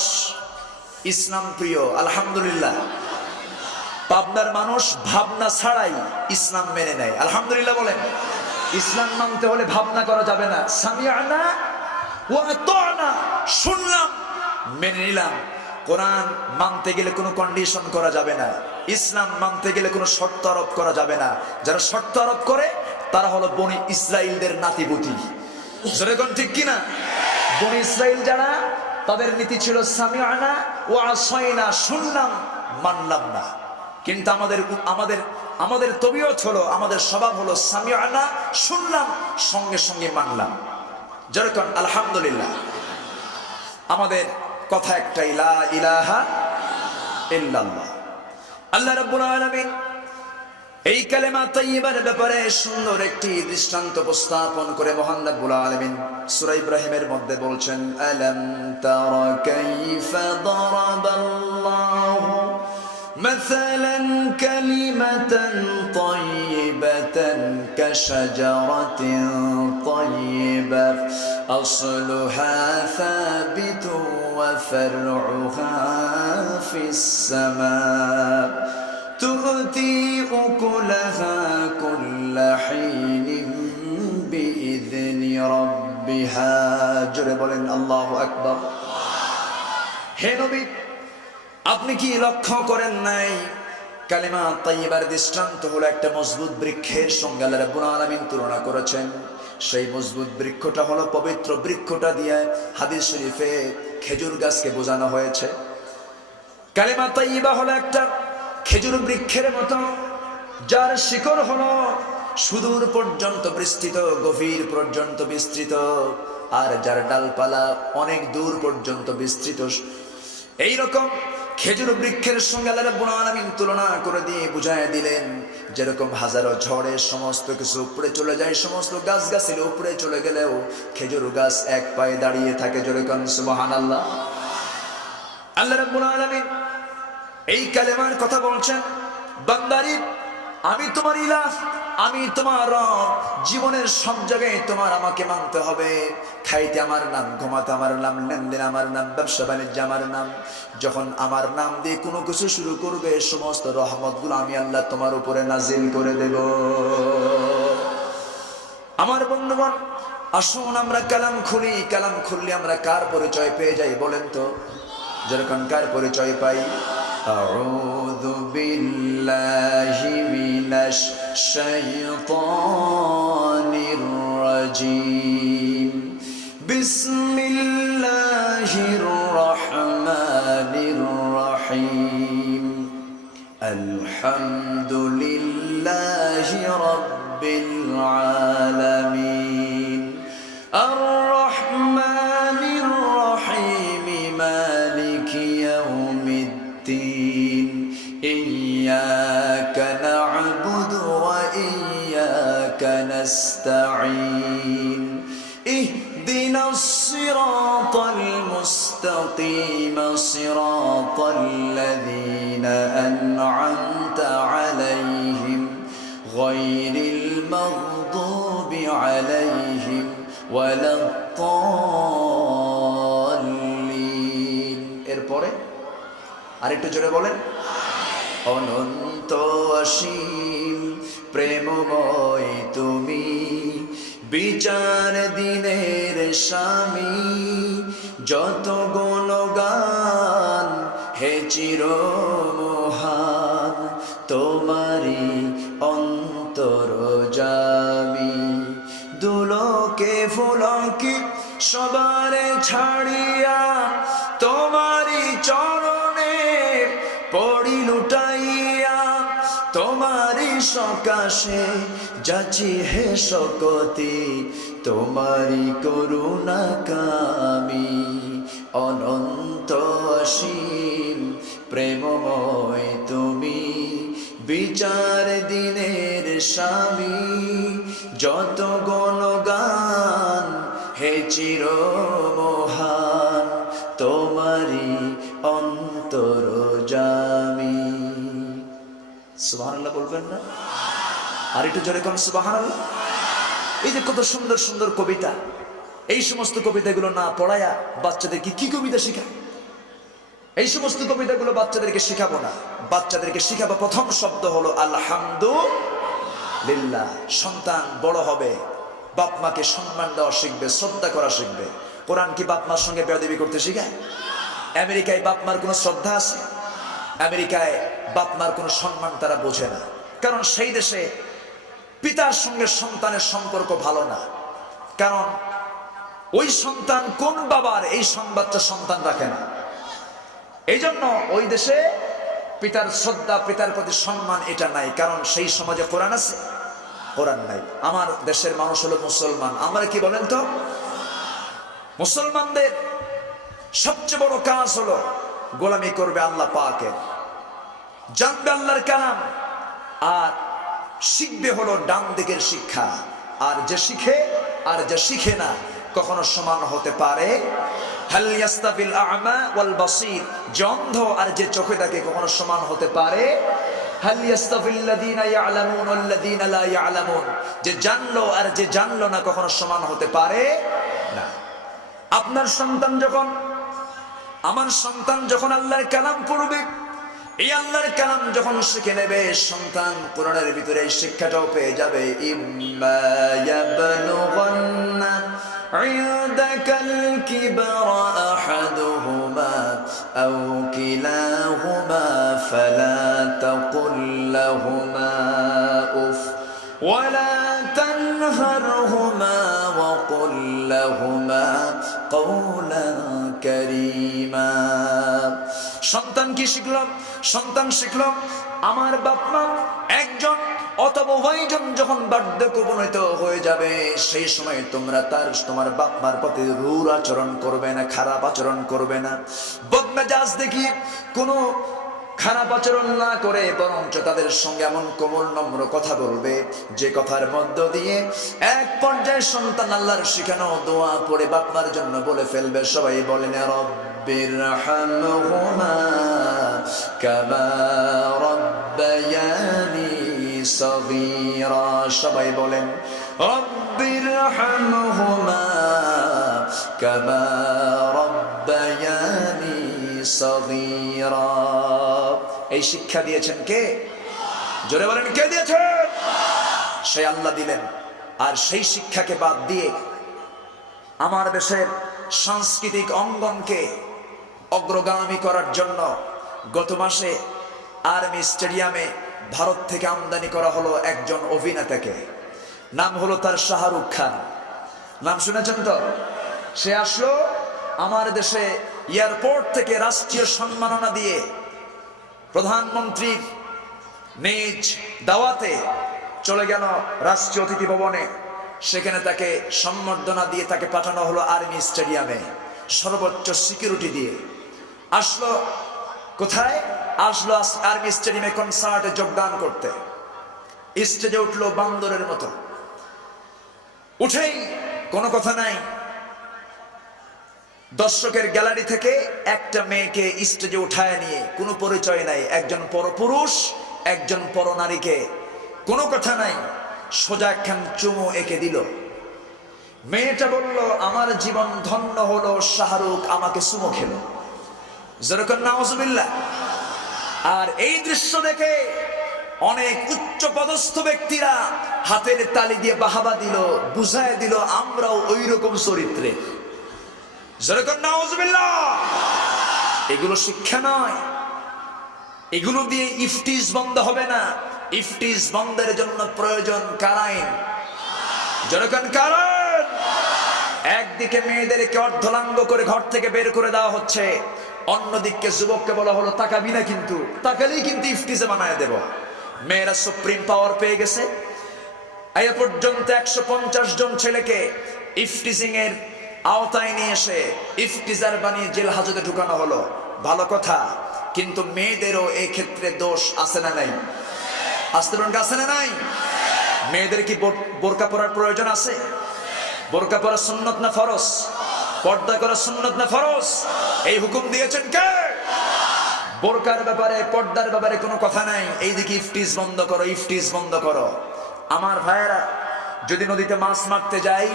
ইসলাম প্রিয়, আলহামদুলিল্লাহ। পাবনার মানুষ ভাবনা ছাড়াই ইসলাম মেনে নেয়, আলহামদুলিল্লাহ বলেন। ইসলাম মানতে হলে ভাবনা করা যাবে না। সামিআনা ওয়া আতানা, শুনলাম মেনে নিলাম। কোরআন মানতে গেলে কোনো কন্ডিশন করা যাবে না। ইসলাম মানতে গেলে কোনো শর্ত আরোপ করা যাবে না। যারা শর্ত আরোপ করে তারা হলো বনি ইসরাইলদের নাতিপুতি। যেরকম ঠিক কিনা? বনি ইসরাইল যারা, তাদের নীতি ছিল সামিআনা ওয়া আসাইনা, শুনলাম মানলাম না। কিন্তু আমাদের তবিয়ত হলো, আমাদের স্বভাব হলো সামিআনা, শুনলাম সঙ্গে সঙ্গে মানলাম। যেরকম আলহামদুলিল্লাহ। আমাদের কথা একটাই, লা ইলাহা ইল্লাল্লাহ। আল্লাহ রাব্বুল আলামিন এই কালেমা তাইয়্যিবার ব্যাপারে সুন্দর একটি দৃষ্টান্ত উপস্থাপন করে মহান রব্বুল আলামিন সূরা ইব্রাহিমের মধ্যে বলছেন, আলাম তারা কাইফা দারাবাল্লাহু মাসালান কালিমাতান তাইয়্যিবাতান কাশাজারাতিন তাইয়্যিবা আসলুহা সাবিতুন ওয়া ফারউহা ফিস সামা تؤتي أكلها كل حين بإذن ربها। জোরে বলেন আল্লাহু আকবার। হে নবী, আপনি কি লক্ষ্য করেন নাই কালিমা তাইয়্যিবার দৃষ্টান্ত হলো একটা মজবুত বৃক্ষের সঙ্গে আল্লাহ রাব্বুল আলামিন তুলনা করেছেন। সেই মজবুত বৃক্ষটা হলো পবিত্র বৃক্ষটা দিয়ে হাদিস শরীফে খেজুর গাছকে বোঝানো হয়েছে। কালিমা তাইয়্যিবা হলো একটা খেজুর বৃক্ষের মতো, যার শিকড় হলো সুদূর পর্যন্ত বিস্তৃত, গভীর পর্যন্ত বিস্তৃত, আর যার ডালপালা অনেক দূর পর্যন্ত বিস্তৃত। এইরকম খেজুর বৃক্ষের সঙ্গে আল্লাহ রাব্বুল আলামিন তুলনা করে দিয়ে বুঝায় দিলেন, যেরকম হাজারো ঝড়ে সমস্ত কিছু উপরে চলে যায়, সমস্ত গাছ গাছের উপরে চলে গেলেও খেজুর গাছ এক পায়ে দাঁড়িয়ে থাকে। যেরকম সুবহানাল্লাহ। আল্লাহ রাব্বুল আলামিন এই কালেমার কথা বলছেন, বান্দারি আমি তোমার ইলাহ, আমি তোমার রব। জীবনের সব জায়গায় তোমার আমাকে মানতে হবে। খাইতে আমার নাম, ঘুমাতে আমার নাম, লেনদেন আমার নাম, ব্যবসা বাণিজ্য আমার নাম। যখন আমার নাম দিয়ে কোনো কিছু শুরু করবে, সমস্ত রহমতগুলো আমি আল্লাহ তোমার উপরে নাজিল করে দেব। আমার বন্ধুগণ, আসুন আমরা কালাম খুলি। কালাম খুললে আমরা কার পরিচয় পেয়ে যাই বলেন তো? যেরকম কার পরিচয় পাই? আউযু বিল্লাহি মিনাশ শাইতানির রাজিম। বিসমিল্লাহির রহমানির রহিম। আলহামদুলিল্লাহি রাব্বিল আলামিন। আর-রহমানির রহিম। মালিকি ইয়াউমিদ্দিন। ইয়্যাকা না'বুদু ওয়া ইয়্যাকা নাস্তাঈন। ইহদিনাস সিরাতাল মুস্তাকিম। সিরাতাল্লাযীনা আন'আমতা আলাইহিম গায়রিল মাগদুবি আলাইহিম ওয়ালাদ-দাল্লিন। এরপরে আরেকটু জোরে বলেন। অনন্ত অসীম প্রেমময় তুমি, বিচার দিনের স্বামী। যত গুণগান হে চির মহান, তোমারি অন্তরজামি। দুলোকে ফুলকে সবারে ছাড়িয়া, তোমারি চরণে পড়ি লুটাইয়া। তোমারি সকাশে যাচি হে শকতি, তোমারি করুণা কামি। অনন্ত অসীম প্রেমময় তুমি, বিচার দিনের স্বামী। যত গুণগান হে চির মহান, তোমারি অন্তরজামি। সুবহানাল্লাহ বলবেন না? আর একটু জোরে কোন সুবহানাল্লাহ। এই যে কত সুন্দর সুন্দর কবিতা, এই সমস্ত কবিতাগুলো না পড়ায়া বাচ্চাদেরকে কি কবিতা শেখায়? এই সমস্ত কবিতাগুলো বাচ্চাদেরকে শেখাবো না। বাচ্চাদেরকে শেখাবো প্রথম শব্দ হলো আলহামদুলিল্লাহ। সন্তান বড় হবে, বাপ মাকে সম্মান দেওয়া শিখবে, শ্রদ্ধা করা শিখবে। কোরআন কি বাপ মার সঙ্গে বেয়াদবি করতে শেখায়? আমেরিকায় বাপ মার কোনো শ্রদ্ধা আছে? আমেরিকায় বাপ মার কোনো সম্মান তারা বোঝে না, কারণ সেই দেশে পিতার সঙ্গে সন্তানের সম্পর্ক ভালো না। কারণ ওই সন্তান কোন বাবার এই সংবাদটা সন্তান রাখে না। এই জন্য ওই দেশে পিতার শ্রদ্ধা, পিতার প্রতি সম্মান এটা নাই, কারণ সেই সমাজে কোরআন আছে? কোরআন নাই। আমার দেশের মানুষ হলো মুসলমান। আমরা কি বলেন তো? মুসলমানদের সবচেয়ে বড় কাজ হলো গোলামি করবে আল্লাহ পাকের, জানবে আল্লাহর কালাম, আর শিখবে হলো ডান দিকের শিক্ষা। আর যে শিখে আর যে শিখে না কখনো সমান হতে পারে? হাল ইয়াস্তাবিল আ'মা ওয়াল বাসীর, যে অন্ধ আর যে চোখে দেখে কখনো সমান হতে পারে? হাল ইয়াস্তাবিল্লাযীনা ইয়া'লামুন ওয়াল্লাযীনা লা ইয়া'লামুন, যে জানলো আর যে জানলো না কখনো সমান হতে পারে না। আপনার সন্তান যখন, আমার সন্তান যখন আল্লাহর কালাম পড়বে, এই আল্লাহর কালাম যখন শিখে নেবে, সন্তান কোরআনের ভিতরে এই শিক্ষাটাও পেয়ে যাবে। ইম্মা ইয়াবলুগান্না ইনদাকাল কিবরা আহাদুহুমা আও কিলাহুমা ফালা তাকুল লাহুমা উফ ওয়ালা তানহারহুমা ওয়া কুল লাহুমা কাওলান কারীমা। সন্তান কি শিখলাম? সন্তান শিখল আমার বাপ মা একজন অথবা উভয়জন যখন বার্ধক্য উপনীত হয়ে যাবে, সেই সময় তোমরা তোমার বাপ মার প্রতি রূঢ় আচরণ করবে না, খারাপ আচরণ করবে না। বদমেজাজ দেখিয়ে কোনো খারাপ আচরণ না করে বরঞ্চ তাদের সঙ্গে এমন কোমল নম্র কথা বলবে, যে কথার মধ্য দিয়ে এক পর্যায়ে সন্তান আল্লাহর শিখানো দোয়া পড়ে বাপ মার জন্য বলে ফেলবে। সবাই বলেন রব্বিরহামহুমা কামা রব্বায়ানি সগীরা। সবাই বলেন রব্বিরহামহুমা কামা রব্বায়ানি সগীরা। এই শিক্ষা দিয়েছেন কে? জোরে বলেন কে দিয়েছেন? সে আল্লাহ দিলেন। আর সেই শিক্ষাকে বাদ দিয়ে আমার দেশের সাংস্কৃতিক অঙ্গনকে অগ্রগামী করার জন্য গত মাসে আর্মি স্টেডিয়ামে ভারত থেকে আমদানি করা হলো একজন অভিনেতাকে। নাম হলো তার শাহরুখ খান। নাম শুনেছেন তো? সে আসলো আমার দেশে এয়ারপোর্ট থেকে রাষ্ট্রীয় সম্মাননা দিয়ে প্রধানমন্ত্রীর নিজ দাওয়াতে চলে গেল রাষ্ট্রীয় অতিথি ভবনে। সেখানে তাকে সম্বর্ধনা দিয়ে তাকে পাঠানো হলো আর্মি স্টেডিয়ামে সর্বোচ্চ সিকিউরিটি দিয়ে। আসলো কোথায়? আসলো আর্মি স্টেডিয়ামে কনসার্টে যোগদান করতে। স্টেজে উঠলো বান্দরের মতো। উঠেই কোনো কথা নাই, দর্শকের গ্যালারি থেকে একটা মেয়েকে স্টেজে উঠায় নিয়ে, কোনো পরিচয় নাই, একজন পরপুরুষ একজন পরনারীকে, কোনো কথা নাই, সোজা একখান চুমু এঁকে দিল। মেয়েটা বলল আমার জীবন ধন্য হলো, শাহরুখ আমাকে চুমু খেলো। যেরকম নাউজুবিল্লাহ। আর এই দৃশ্য দেখে অনেক উচ্চ পদস্থ ব্যক্তিরা হাতের তালি দিয়ে বাহাবা দিল, বুঝায় দিল আমরাও ওই রকম চরিত্রে। যেরকম নাউজুবিল্লাহ। এগুলো শিক্ষা নয়। এগুলো দিয়ে ইফতিজ বন্ধ হবে না। ইফতিজ বন্ধের জন্য প্রয়োজন কার আইন? যেরকম কারণ একদিকে মেয়েদেরকে অর্ধলাঙ্গ করে ঘর থেকে বের করে দেওয়া হচ্ছে, অন্যদিকে যুবককে বলা হলো তাকাবি না, কিন্তু তাকালেই কিন্তু ইফতিজে বানায় দেব। মেয়েরা সুপ্রিম পাওয়ার পেয়ে গেছে। এই পর্যন্ত 150 জন ছেলেকে ইফতিজিং এর আওতায় নিয়ে এসে ইফতিজার বানিয়ে জেল হাজতে ঢুকানো হলো। ভালো কথা, কিন্তু মেয়েদেরও এই ক্ষেত্রে দোষ আছে না নাই? আসতে বলেন আছে না নাই? মেয়েদের কি বোরকা পরার প্রয়োজন আছে? বোরকা পরা সুন্নত না ফরজ? পর্দা করা সুন্নত না ফরজ? এই হুকুম দিয়েছেন কে? বোরকার ব্যাপারে পর্দার ব্যাপারে কোনো কথা নাই। এইদিকে ইফতিজ বন্ধ করো, ইফতিজ বন্ধ করো। আমার ভাইয়েরা, যদি নদীতে মাছ মারতে যাই,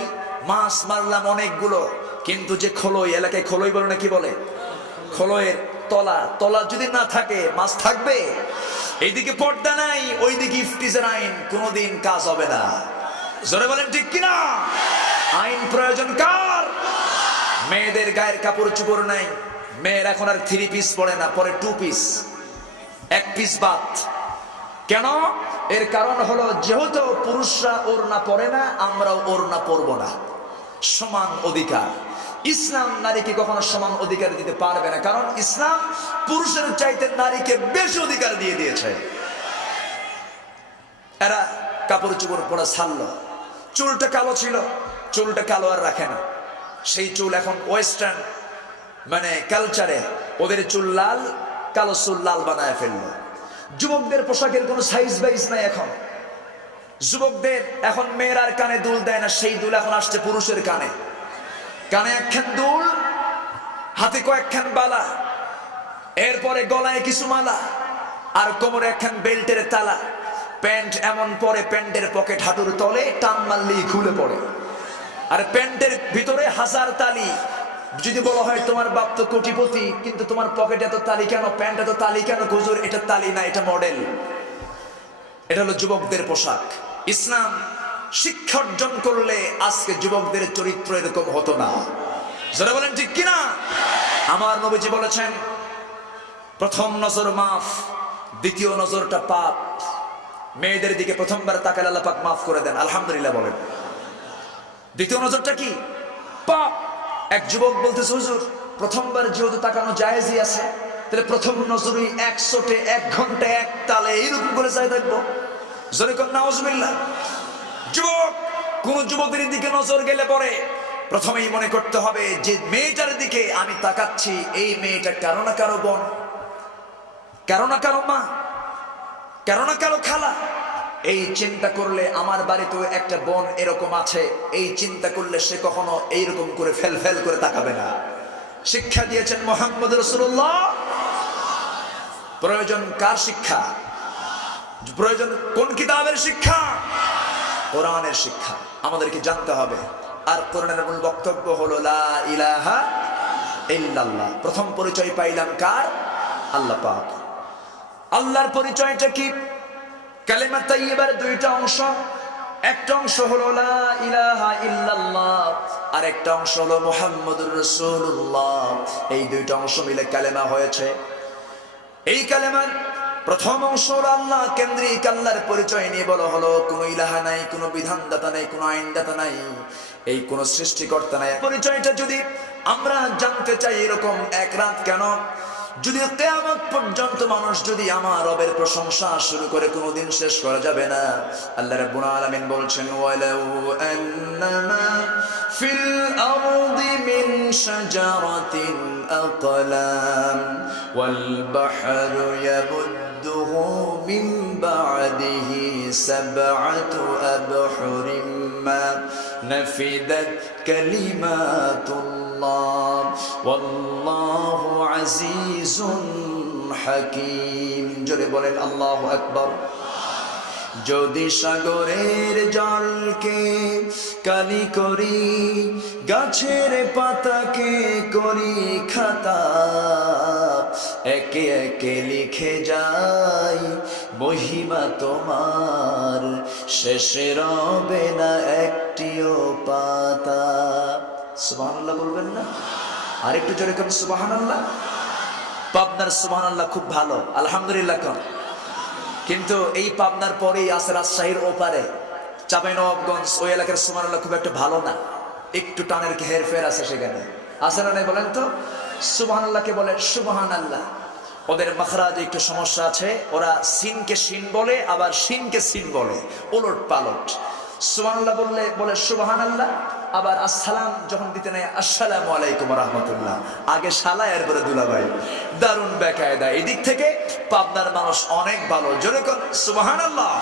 মাছ মারলাম অনেকগুলো, কিন্তু যে খোলই, এলাকায় খোলই বলে না কি বলে, খোলয়ের তলা, তলা যদি না থাকে মাছ থাকবে? এইদিকে পর্দা নাই, ওইদিকে ইফতিজের আইন, কোনোদিন কাজ হবে না। জোরে বলেন ঠিক কিনা? আইন প্রয়োজন কার? মেয়েদের গায়ের কাপড় চোপড় নাই। মেয়ের এখন আর 3 পিস পরে না, পরে 2 পিস, 1 পিস বাদ। কেন? এর কারণ হলো যেহেতু পুরুষরা ওড়না পরে না, আমরাও ওড়না পরবো না। সমান অধিকার। ইসলাম নারীকে কখনো সমান অধিকার দিতে পারবে না, কারণ ইসলাম পুরুষের চাইতে নারীকে বেশি অধিকার দিয়ে দিয়েছে। এরা কাপড় চোপড় পরা ছাড়লো। চুলটা কালো ছিল, চুলটা কালো আর রাখে না। সেই চুল এখন ওয়েস্টার্ন মানে কালচারে ওদের চুল লাল, কালো চুল লাল বানায় ফেললো। যুবকদের পোশাকের কোনো সাইজ বাইজ নাই। এখন যুবকদের, এখন মেয়েরার কানে দুল দেয় না, সেই দুল এখন আসছে পুরুষের কানে। কানে একখান দুল, হাতে কয়েকখান বালা, এরপরে গলায় কিছু মালা, আর কোমরে একখান বেল্টের তালা। প্যান্ট এমন পরে প্যান্টের পকেট হাঁটুর তলে, টান মারলেই খুলে পড়ে। আর প্যান্টের ভিতরে 1000 তালি। যদি বলা হয় তোমার বাপ তো কোটিপতি, কিন্তু তোমার পকেটে এত তালি কেন, প্যান্ট এত তালি কেন? হুজুর এটা তালি না, এটা মডেল। এটা হলো যুবকদের পোশাক। ইসলাম শিক্ষা অর্জন করলে আজকে যুবকদের চরিত্র এরকম হতো না। যারা বলেন ঠিক কিনা? আমার নবীজি বলেছেন, প্রথম নজর মাফ, দ্বিতীয় নজরটা পাপ। মেয়েদের দিকে প্রথমবার তাকালে আল্লাহ পাক মাফ করে দেন, আলহামদুলিল্লাহ বলেন। দ্বিতীয় নজরটা কি? পাপ। এক যুবক বলতেছে, হুজুর প্রথমবার যেহেতু তাকানো জায়েজই আছে, তাহলে প্রথম নজরই 100 1 ঘন্টা 1 তালে এইরকম করে চাই থাকবো? জোরে কোন নাউজুবিল্লাহ। যুবক, কোন যুবকের দিকে নজর গেলে পরে প্রথমেই মনে করতে হবে যে মেয়েটার দিকে আমি তাকাচ্ছি, এই মেয়েটা কারো না কারো বোন, কারো না কারো মা, কারো না কারো খালা। এই চিন্তা করলে আমার বাড়িতেও একটা বোন এরকম আছে, এই চিন্তা করলে সে কখনো এইরকম করে ফেল ফেল করে তাকাবে না। শিক্ষা দিয়েছেন মুহাম্মদ রাসূলুল্লাহ। প্রয়োজন কার শিক্ষা? প্রয়োজন কোন কিতাবের শিক্ষা? কোরআনের শিক্ষা আমাদেরকে জানতে হবে। আর কোরআনের মূল বক্তব্য হলো লা ইলাহা ইল্লাল্লাহ। প্রথম পরিচয় পাইলাম কার? আল্লাহ পাক। আল্লাহর পরিচয়টা কি? কালেমা তাইয়্যিবার দুইটা অংশ। একটা অংশ হলো লা ইলাহা ইল্লাল্লাহ, আর একটা অংশ হলো মুহাম্মাদুর রাসূলুল্লাহ। এই দুইটা অংশ মিলে কালেমা হয়েছে। এই কালেমার প্রথম অংশ হলো আল্লাহ কেন্দ্রিক। আল্লাহর পরিচয় নিয়ে বলা হলো কোনো ইলাহা নাই, কোনো বিধানদাতা নাই, কোনো আইনদাতা নাই, এই কোন সৃষ্টিকর্তা নাই। পরিচয়টা যদি আমরা জানতে চাই এরকম এক রাত কেন, যদি কিয়ামত পর্যন্ত মানুষ যদি আমার রবের প্রশংসা শুরু করে কোনোদিন শেষ করা যাবে না। আল্লাহ রাব্বুল আলামিন বলছেন ওয়ালাউ আন্নামা ফিল আরদি মিন শাজারাতিন আকলাম ওয়াল বাহরু ইয়ামুদ্দুহু মিন বা'দিহি সাব'আতু আবহুরিম মা নাফিদাত কালিমাতুল্লাহ ওয়াল্লাহু আজিজুন হাকীম। জোরে বলেন আল্লাহু আকবার। যদি সাগরের জলকে কালি করি, গাছের পাতাকে করি খাতা, একে একে লিখে যাই মহিমা তোমার, শেষে রবে না একটিও পাতা। সুবহানাল্লাহ বলবেন না? আরেকটু জোরে কোন সুবহানাল্লাহ। পাবনার সুবহানাল্লাহ খুব ভালো, আলহামদুলিল্লাহ কোন। কিন্তু এই পাবনার পরেই আছে রাজশাহীর ওপারে চাঁপাইনবাবগঞ্জ, ওই এলাকার সুবহানাল্লাহ খুব একটা ভালো না, একটু টানের হেরফের আছে সেখানে। আছে না নাই বলেন তো? সুবহানাল্লাহকে বলে সুবহানাল্লাহ, ওদের মাখরাজে একটু সমস্যা আছে। ওরা সিনকে শিন বলে, আবার শিনকে সিন বলে, ওলট পালট। সুবহানাল্লাহ বললে বলে সুবহানাল্লাহ, আবার আসসালাম যখন দিতে নেয় আসসালামু আলাইকুম রাহমাতুল্লাহ, আগে শালা এরপরে দুলাভাই। দারুণ বেকায়দা। এদিক থেকে পাবনার মানুষ অনেক ভালো, জোরে কোন সুবহানাল্লাহ।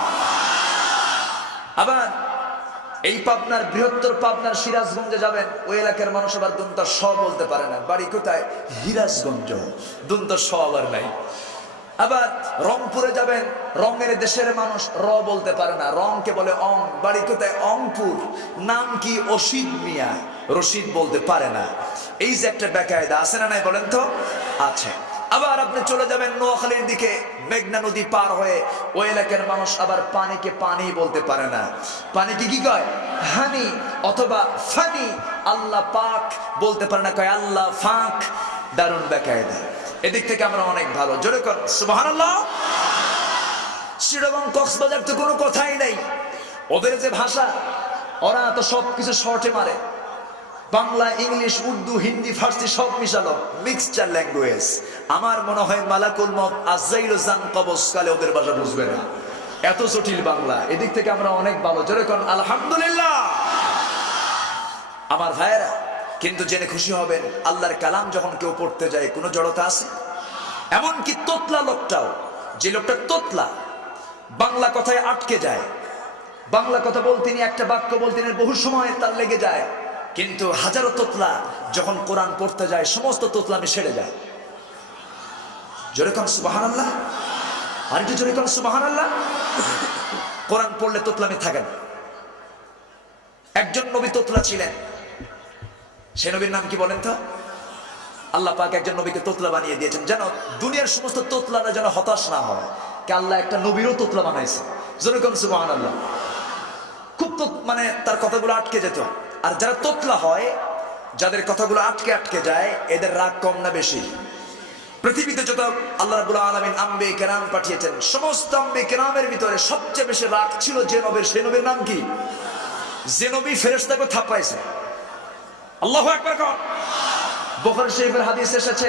আবার এই পাবনার বৃহত্তর পাবনার সিরাজগঞ্জে যাবেন, ওই এলাকার মানুষ আবার দুন্ত স বলতে পারে না। বাড়ি কোথায়? হিরাজগঞ্জ, দুন্ত স আবার নাই। আবার রংপুরে যাবেন, রঙের দেশের মানুষ র বলতে পারে না, রংকে বলে অং। বাড়ি কোথায়? অংপুর। নাম কি? অসিদ মিয়া, রশিদ বলতে পারে না। এই যে একটা বেকায়দা, আছে না নাই বলেন তো? আছে। আবার আপনি চলে যাবেন নোয়াখালীর দিকে, মেঘনা নদী পার হয়ে, ওই এলাকার মানুষ আবার পানিকে পানি বলতে পারে না। পানিকে কি কয়? হানি অথবা ফানি। আল্লাহ পাক বলতে পারে না, কয় আল্লাহ ফাক। দারুণ বেকায়দা। এদিক থেকে আমরা অনেক ভালো, জোরে কর সুবহানাল্লাহ। চিটাগং কক্সবাজার তো কোনো কথাই নাই। ওদের যে ভাষা, ওরা তো সবকিছু শর্টে মারে। বাংলা, ইংলিশ, উর্দু, হিন্দি, ফার্সি সব মিশালো, মিক্সচার ল্যাঙ্গুয়েজ। আমার মনে হয় মালাকুল মউত আজরাইল জান কবজকালে ওদের ভাষা বুঝবে না, এত জটিল বাংলা। এদিক থেকে আমরা অনেক ভালো, জোরে কর আলহামদুলিল্লাহ। আমার ভাইয়েরা, কিন্তু জেনে খুশি হবেন, আল্লাহর কালাম যখন কেউ পড়তে যায় কোনো জড়তা আছে? এমনকি তোতলা লোকটাও, যে লোকটা তোতলা, বাংলা কথায় আটকে যায়, বাংলা কথা বলতে নিয়ে একটা বাক্য বলতে নিয়ে বহু সময় তার লেগে যায়। কিন্তু হাজারো তোতলা যখন কোরআন পড়তে যায়, সমস্ত তোতলামি সেরে যায়। জোরে কোন সুবহানাল্লাহ। আর একটু জোরে কোন সুবহানাল্লাহ। কোরআন পড়লে তোতলামি থাকে না। একজন নবী তোতলা ছিলেন, সে নবীর নাম কি বলেন তো? আল্লাহ পাক একজন নবীকে তোতলা বানিয়ে দিয়েছেন, যেন দুনিয়ার সমস্ত তোতলারা যেন হতাশ না হয়। কে আল্লাহ একটা নবীরও তোতলা বানাইছে, জোরে কোন সুবহানাল্লাহ। খুব মানে তার কথাগুলো আটকে যেত। আর যারা তোতলা হয়, যাদের কথাগুলো আটকে আটকে যায়, এদের রাগ কম না বেশি? পৃথিবীতে যত আল্লাহ রাব্বুল আলামিন আম্বে কেরাম পাঠিয়েছেন, সমস্ত আম্বে কেরামের ভিতরে সবচেয়ে বেশি রাগ ছিল যে নবীর, সেই নবীর নাম কি? যে নবী ফেরেশতাকে থাপ্পাইছে। আল্লাহু আকবার কোন। বুখারী শরীফের হাদিস এসেছে,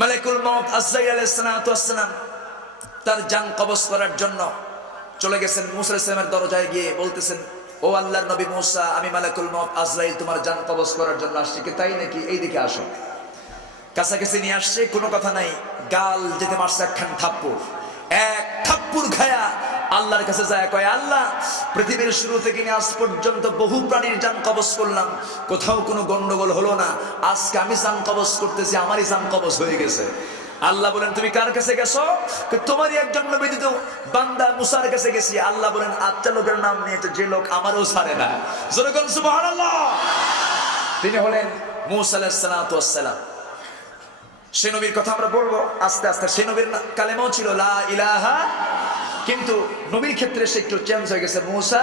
মালাকুল মউত আজরাইল আলাইহিস সালাতু ওয়াস সালাম তার জান কবজ করার জন্য চলে গেছেন মুসা আলাইহিস সালামের দরজায় গিয়ে বলতেছেন, ও আল্লাহর নবী মুসা, আমি মালাকুল মউত আজরাইল তোমার জান কবজ করার জন্য আসছি। কি তাই নাকি? এইদিকে আসো। কাছাকাছি নিয়ে আসছে, কোনো কথা নাই, গাল যেতে মারছে একখান থাপ্পড়। এক থাপ্পড় খায়া আল্লাহর কাছে যায়, কয় আল্লাহ, পৃথিবীর শুরু থেকে নিয়ে আজ পর্যন্ত বহু প্রাণীর জান কবজ করলাম, কোথাও কোনো গন্ডগোল হলো না। আজকে আমি জান কবজ করতেছি, আমারই জান কবজ হয়ে গেছে। আল্লাহ বলেন তুমি কার কাছে গেছো? তোমারই একজন নবী তো বান্দা মুসার কাছে গেছি। আল্লাহ বলেন আটটা লোকের নাম নিয়েছে যে লোক আমারও ছাড়ে না। জোরে বলুন সুবহানাল্লাহ। তিনি হলেন মূসা আলাইহিস সালাতু ওয়াস সালাম। সেই নবীর কথা আমরা বলবো আস্তে আস্তে। সেই নবীর কালেমাও ছিল লা ইলাহা, কিন্তু নবীর ক্ষেত্রে সে একটু চেঞ্জ হয়ে গেছে, মূসা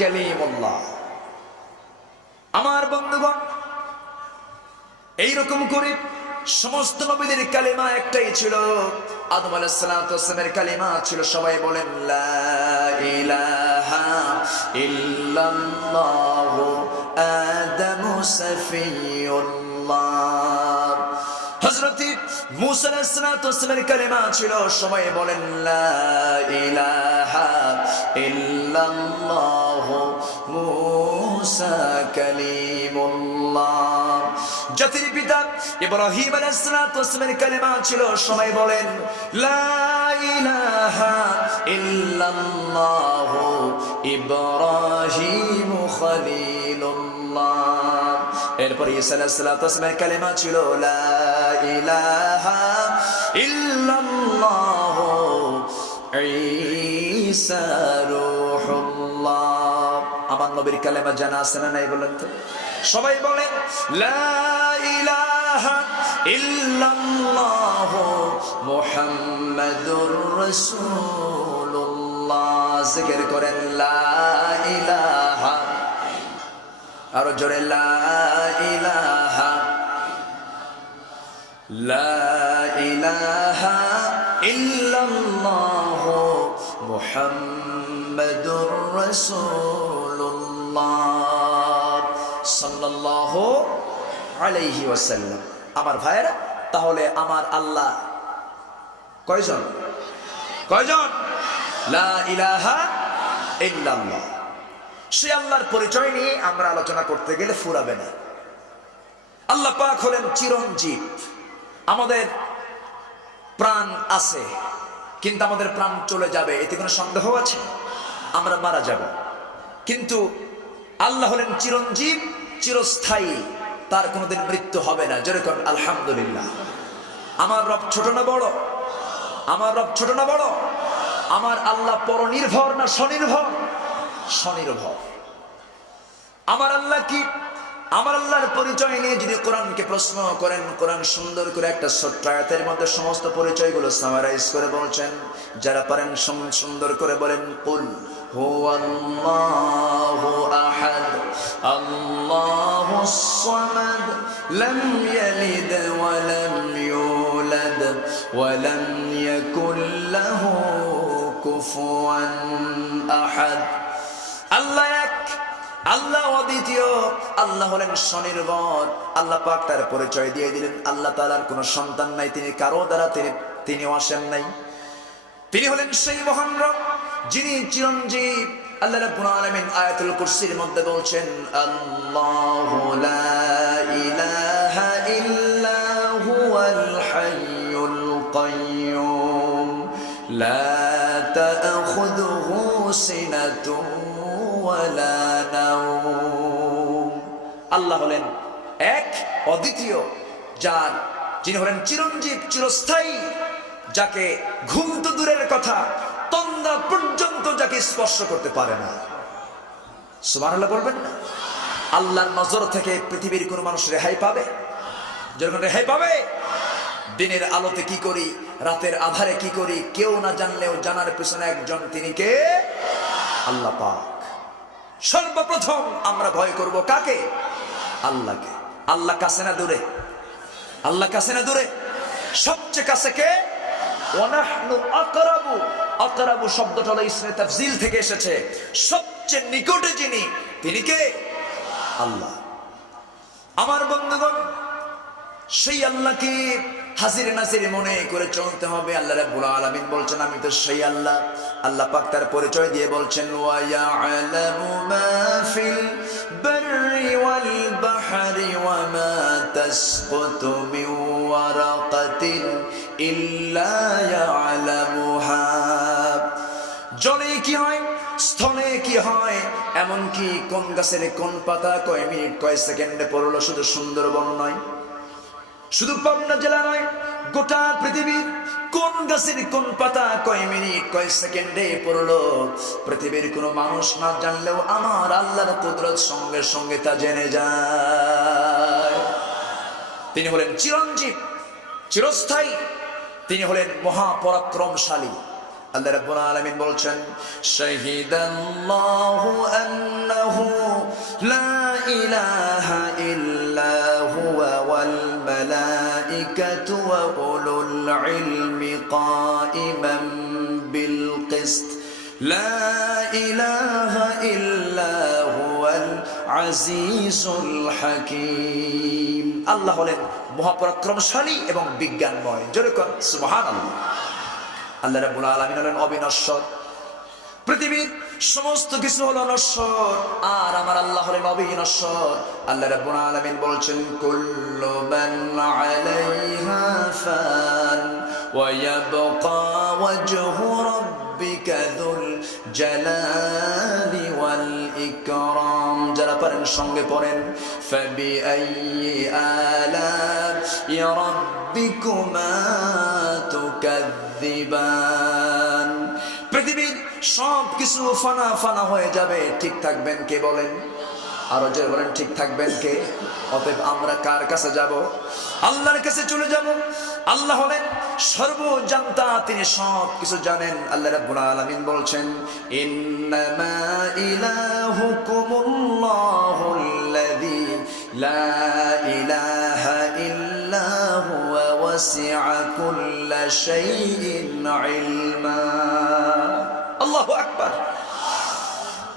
কালিমুল্লাহ। আমার বন্ধুগণ, এইরকম করে সমস্ত নবীদের কালেমা একটাই ছিল। আদম আলাইহিস সালাতু ওয়াস সালামের কালেমা ছিল, সবাই বলেন লা ইলাহা ইল্লাল্লাহু আদামু সাফিয়ুল্লাহ। হযরত মূসা আলাইহিস সালাতু ওয়াস সালামের কালেমা ছিল, সবাই বলেন লা ইলাহা ইল্লাল্লাহু মূসা কালিমুল্লাহ। জাতির পিতা ইব্রাহিম আলাইহিস সালাতু ওয়াস সালামের কালেমা ছিল, সবাই বলেন লা ইলাহা ইল্লাল্লাহু ইব্রাহিম খলিলুল্লাহ। এরপর ঈসা আলাইহিস সালাতু ওয়াস সালামের কালেমা ছিল লা ইলাহা ইল্লাল্লাহু ঈসা রূহুল্লাহ। আমার নবীর কালেমা জানা আছে না নাই বলেন তো? সবাই বলেন লা ইলাহা ইল্লাল্লাহু মুহাম্মাদুর রাসূলুল্লাহ। জিকির করেন লা ইলাহা, আরো জোরে লা ইলাহা, লা ইলাহা ইল্লাল্লাহু মুহাম্মাদুর রাসূলুল্লাহ সাল্লাল্লাহু আলাইহি ওয়াসাল্লাম। আমার ভাইয়েরা, তাহলে আমার আল্লাহ কয়জন? কয়জন? লা ইলাহা ইল্লাল্লাহ। সে আল্লাহর পরিচয় নিয়ে আমরা আলোচনা করতে গেলে ফুরাবে না। আল্লাহ পাক হলেন চিরঞ্জীব। আমাদের প্রাণ আছে, কিন্তু আমাদের প্রাণ চলে যাবে, এতে কোনো সন্দেহ আছে? আমরা মারা যাব, কিন্তু আল্লাহ হলেন চিরঞ্জীব, চিরস্থায়ী, তার কোনোদিন মৃত্যু হবে না। যেরকম আলহামদুলিল্লাহ। আমার রব ছোট না বড়? আমার রব ছোট না বড়? আমার আল্লাহ পরনির্ভর না স্বনির্ভর? স্বনির্ভর। আমার আল্লাহ কি? আমার আল্লাহর পরিচয় নিয়ে যদি কোরআনকে প্রশ্ন করেন, কোরআন সুন্দর করে একটা ছোট্ট আয়াতের মধ্যে সমস্ত পরিচয়গুলো সামারাইজ করে বলছেন। যারা পারেন সুন্দর করে বলেন কুল হুয়াল্লাহু আহাদ আল্লাহুস সামাদ লাম ইয়ালিদ ওয়া লাম ইউলাদ ওয়া লাম ইয়াকুল লাহু কুফুয়ান আহাদ। আল্লাহ এক, আল্লাহ অদ্বিতীয়, আল্লাহ হলেন স্বনির্ভর। আল্লাহ পাক তার পরিচয় দিয়ে দিলেন আল্লাহ তাআলার কোনো সন্তান নাই, তিনি কারো দ্বারা তিনি আসেন নাই। তিনি হলেন সেই মহান রব যিনি চিরঞ্জীব। আল্লাহ রাব্বুল আলামিন আয়াতুল কুরসির মধ্যে বলছেন আল্লাহু লা ইলাহা ইল্লা হুয়াল হাইয়ুল কাইয়্যুম লা তা'খুযুহু সিনাতুন ওয়ালা নাওম। আল্লাহ হলেন এক, অদ্বিতীয়, যার যিনি হলেন চিরঞ্জীব, চিরস্থায়ী, যাকে ঘুম তো দূরের কথা, তন্দা পর্যন্ত যাকে স্পর্শ করতে পারে না। সুবহানাল্লাহ বলবেন না? আল্লাহর নজর থেকে পৃথিবীর কোন মানুষ রেহাই পাবে? যেরকম রেহাই পাবে। দিনের আলোতে কি করি, রাতের আধারে কি করি, কেউ না জানলেও জানার পিছনে একজন, তিনি কে? আল্লাহ পাক। সর্বপ্রথম আমরা ভয় করব কাকে? আল্লাহকে। আল্লাহ কাছে না দূরে? আল্লাহ কাছে না দূরে? সবচেয়ে কাছে কে? ওয়ানাহনু আকরাবু। আকরাবু শব্দটা হলো ইসমে তাফজিল থেকে এসেছে, সবচেয়ে নিকটে যিনি, তিনি কে? আল্লাহ। আমার বন্ধুগণ, সেই আল্লাহকে হাজির নাজির মনে করে চলতে হবে। আল্লাহ রাব্বুল আলামিন বলছেন আমি তো সেই আল্লাহ। আল্লাহ পাক তার পরিচয় দিয়ে বলছেন ওয়া ইয়ালামু মা ফিল বাররি ওয়াল বাহরি ওয়া মা তাসকুতু মিন ওয়ারাকাতিন ইল্লা ইয়ালামুহা। জলে কি হয়, স্থলে কি হয়, এমনকি কোন গাছের কোন পাতা কয় মিনিট কয় সেকেন্ডে পড়লো, শুধু সুন্দরবন নয়, শুধু পাবনা জেলা নয়, গোটা পৃথিবীর কোন গাছের কোন পাতা কয় মিনিট কয় সেকেন্ডে পড়লো পৃথিবীর কোনো মানুষ না জানলেও আমার আল্লাহর কুদরত সঙ্গে সঙ্গে তা জেনে যায়। তিনি হলেন চিরঞ্জীব, চিরস্থায়ী, তিনি হলেন মহাপরাক্রমশালী। আল্লাহ রাব্বুল আলামিন বলছেন, শাহিদাল্লাহু আন্নাহু লা ইলাহা ইল্লা হুয়া ওয়াল মালাইকাতু ওয়া উলুল ইলমি কাইমান বিল কিসত লা ইলাহা ইল্লা হুয়াল আজিজুল হাকীম। আল্লাহ হলেন মহাপরাক্রমশালী এবং বিজ্ঞানময়। জোরে কোন সুবহানাল্লাহ। আল্লাহ রাব্বুল আলামিন হলেন অবিনশ্বর, পৃথিবীর সমস্ত কিছু হলো নশ্বর, আর আমার আল্লাহ হলেন অবিনশ্বর। আল্লাহ রাব্বুল আলামিন বলছেন, কুল্লু মান আলাইহা ফান ওয়া ইয়াবকা ওয়াজহু রাব্বিকা যুল জালালি ওয়াল ইকরাম। যারা পারেন সঙ্গে পড়েন, ফাবিআইয়ি আলা'i রাব্বিকুমা তুকাযযিবান। পৃথিবীর সব কিছু ফানা ফানা হয়ে যাবে, ঠিক থাকবেন কে বলেন? আরো জোরে বলেন, ঠিক থাকবেন কে? অতএব আমরা কার কাছে যাব? আল্লাহর কাছে চলে যাব। আল্লাহ হলেন সর্বজান্তা, তিনি সব কিছু জানেন। আল্লাহ রাব্বুল আলামিন বলছেন, ইন্নামা ইলাহুকুমুল্লাহুল্লাযী লা ইলাহা ইল্লা হুয়া ওয়াসি'a কুল্লা শাইইন ইলমা। আল্লাহু আকবার।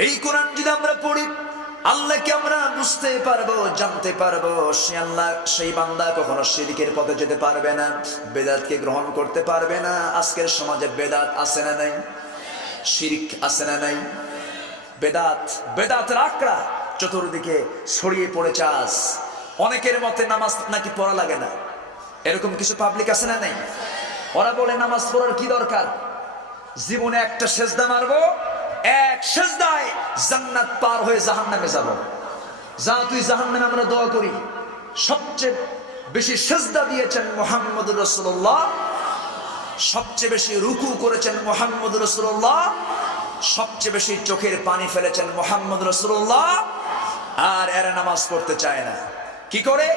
এই কোরআন যদি আমরা পড়ি, আল্লাহকে আমরা বুঝতে পারবো, জানতে পারবো। সে আল্লাহ, সেই বান্দা কখনো শিরকের পথে যেতে পারবে না, বেদাতকে গ্রহণ করতে পারবে না। আজকের সমাজে বেদাত আছে না নাই? শিরক আছে না নাই? বেদাতের আকড়া চতুর্দিকে ছড়িয়ে পড়েছে আজ। অনেকের মতে নামাজ নাকি পড়া লাগে না, এরকম কিছু পাবলিক আছে না নাই? ওরা বলে নামাজ পড়ার কি দরকার, জীবনে একটা সেজদা মারবো, এক সেজদায় জান্নাত পার হয়ে জাহান্নামে যাব। যা তুই জাহান্নামে, আমরা দোয়া করি। সবচেয়ে বেশি সেজদা দিয়েছেন মুহাম্মদুর রাসূলুল্লাহ, সবচেয়ে বেশি রুকু করেছেন মুহাম্মদুর রাসূলুল্লাহ, সবচেয়ে বেশি চোখের পানি ফেলেছেন মুহাম্মদুর রাসূলুল্লাহ। আর এরা নামাজ পড়তে চায় না। কি করে?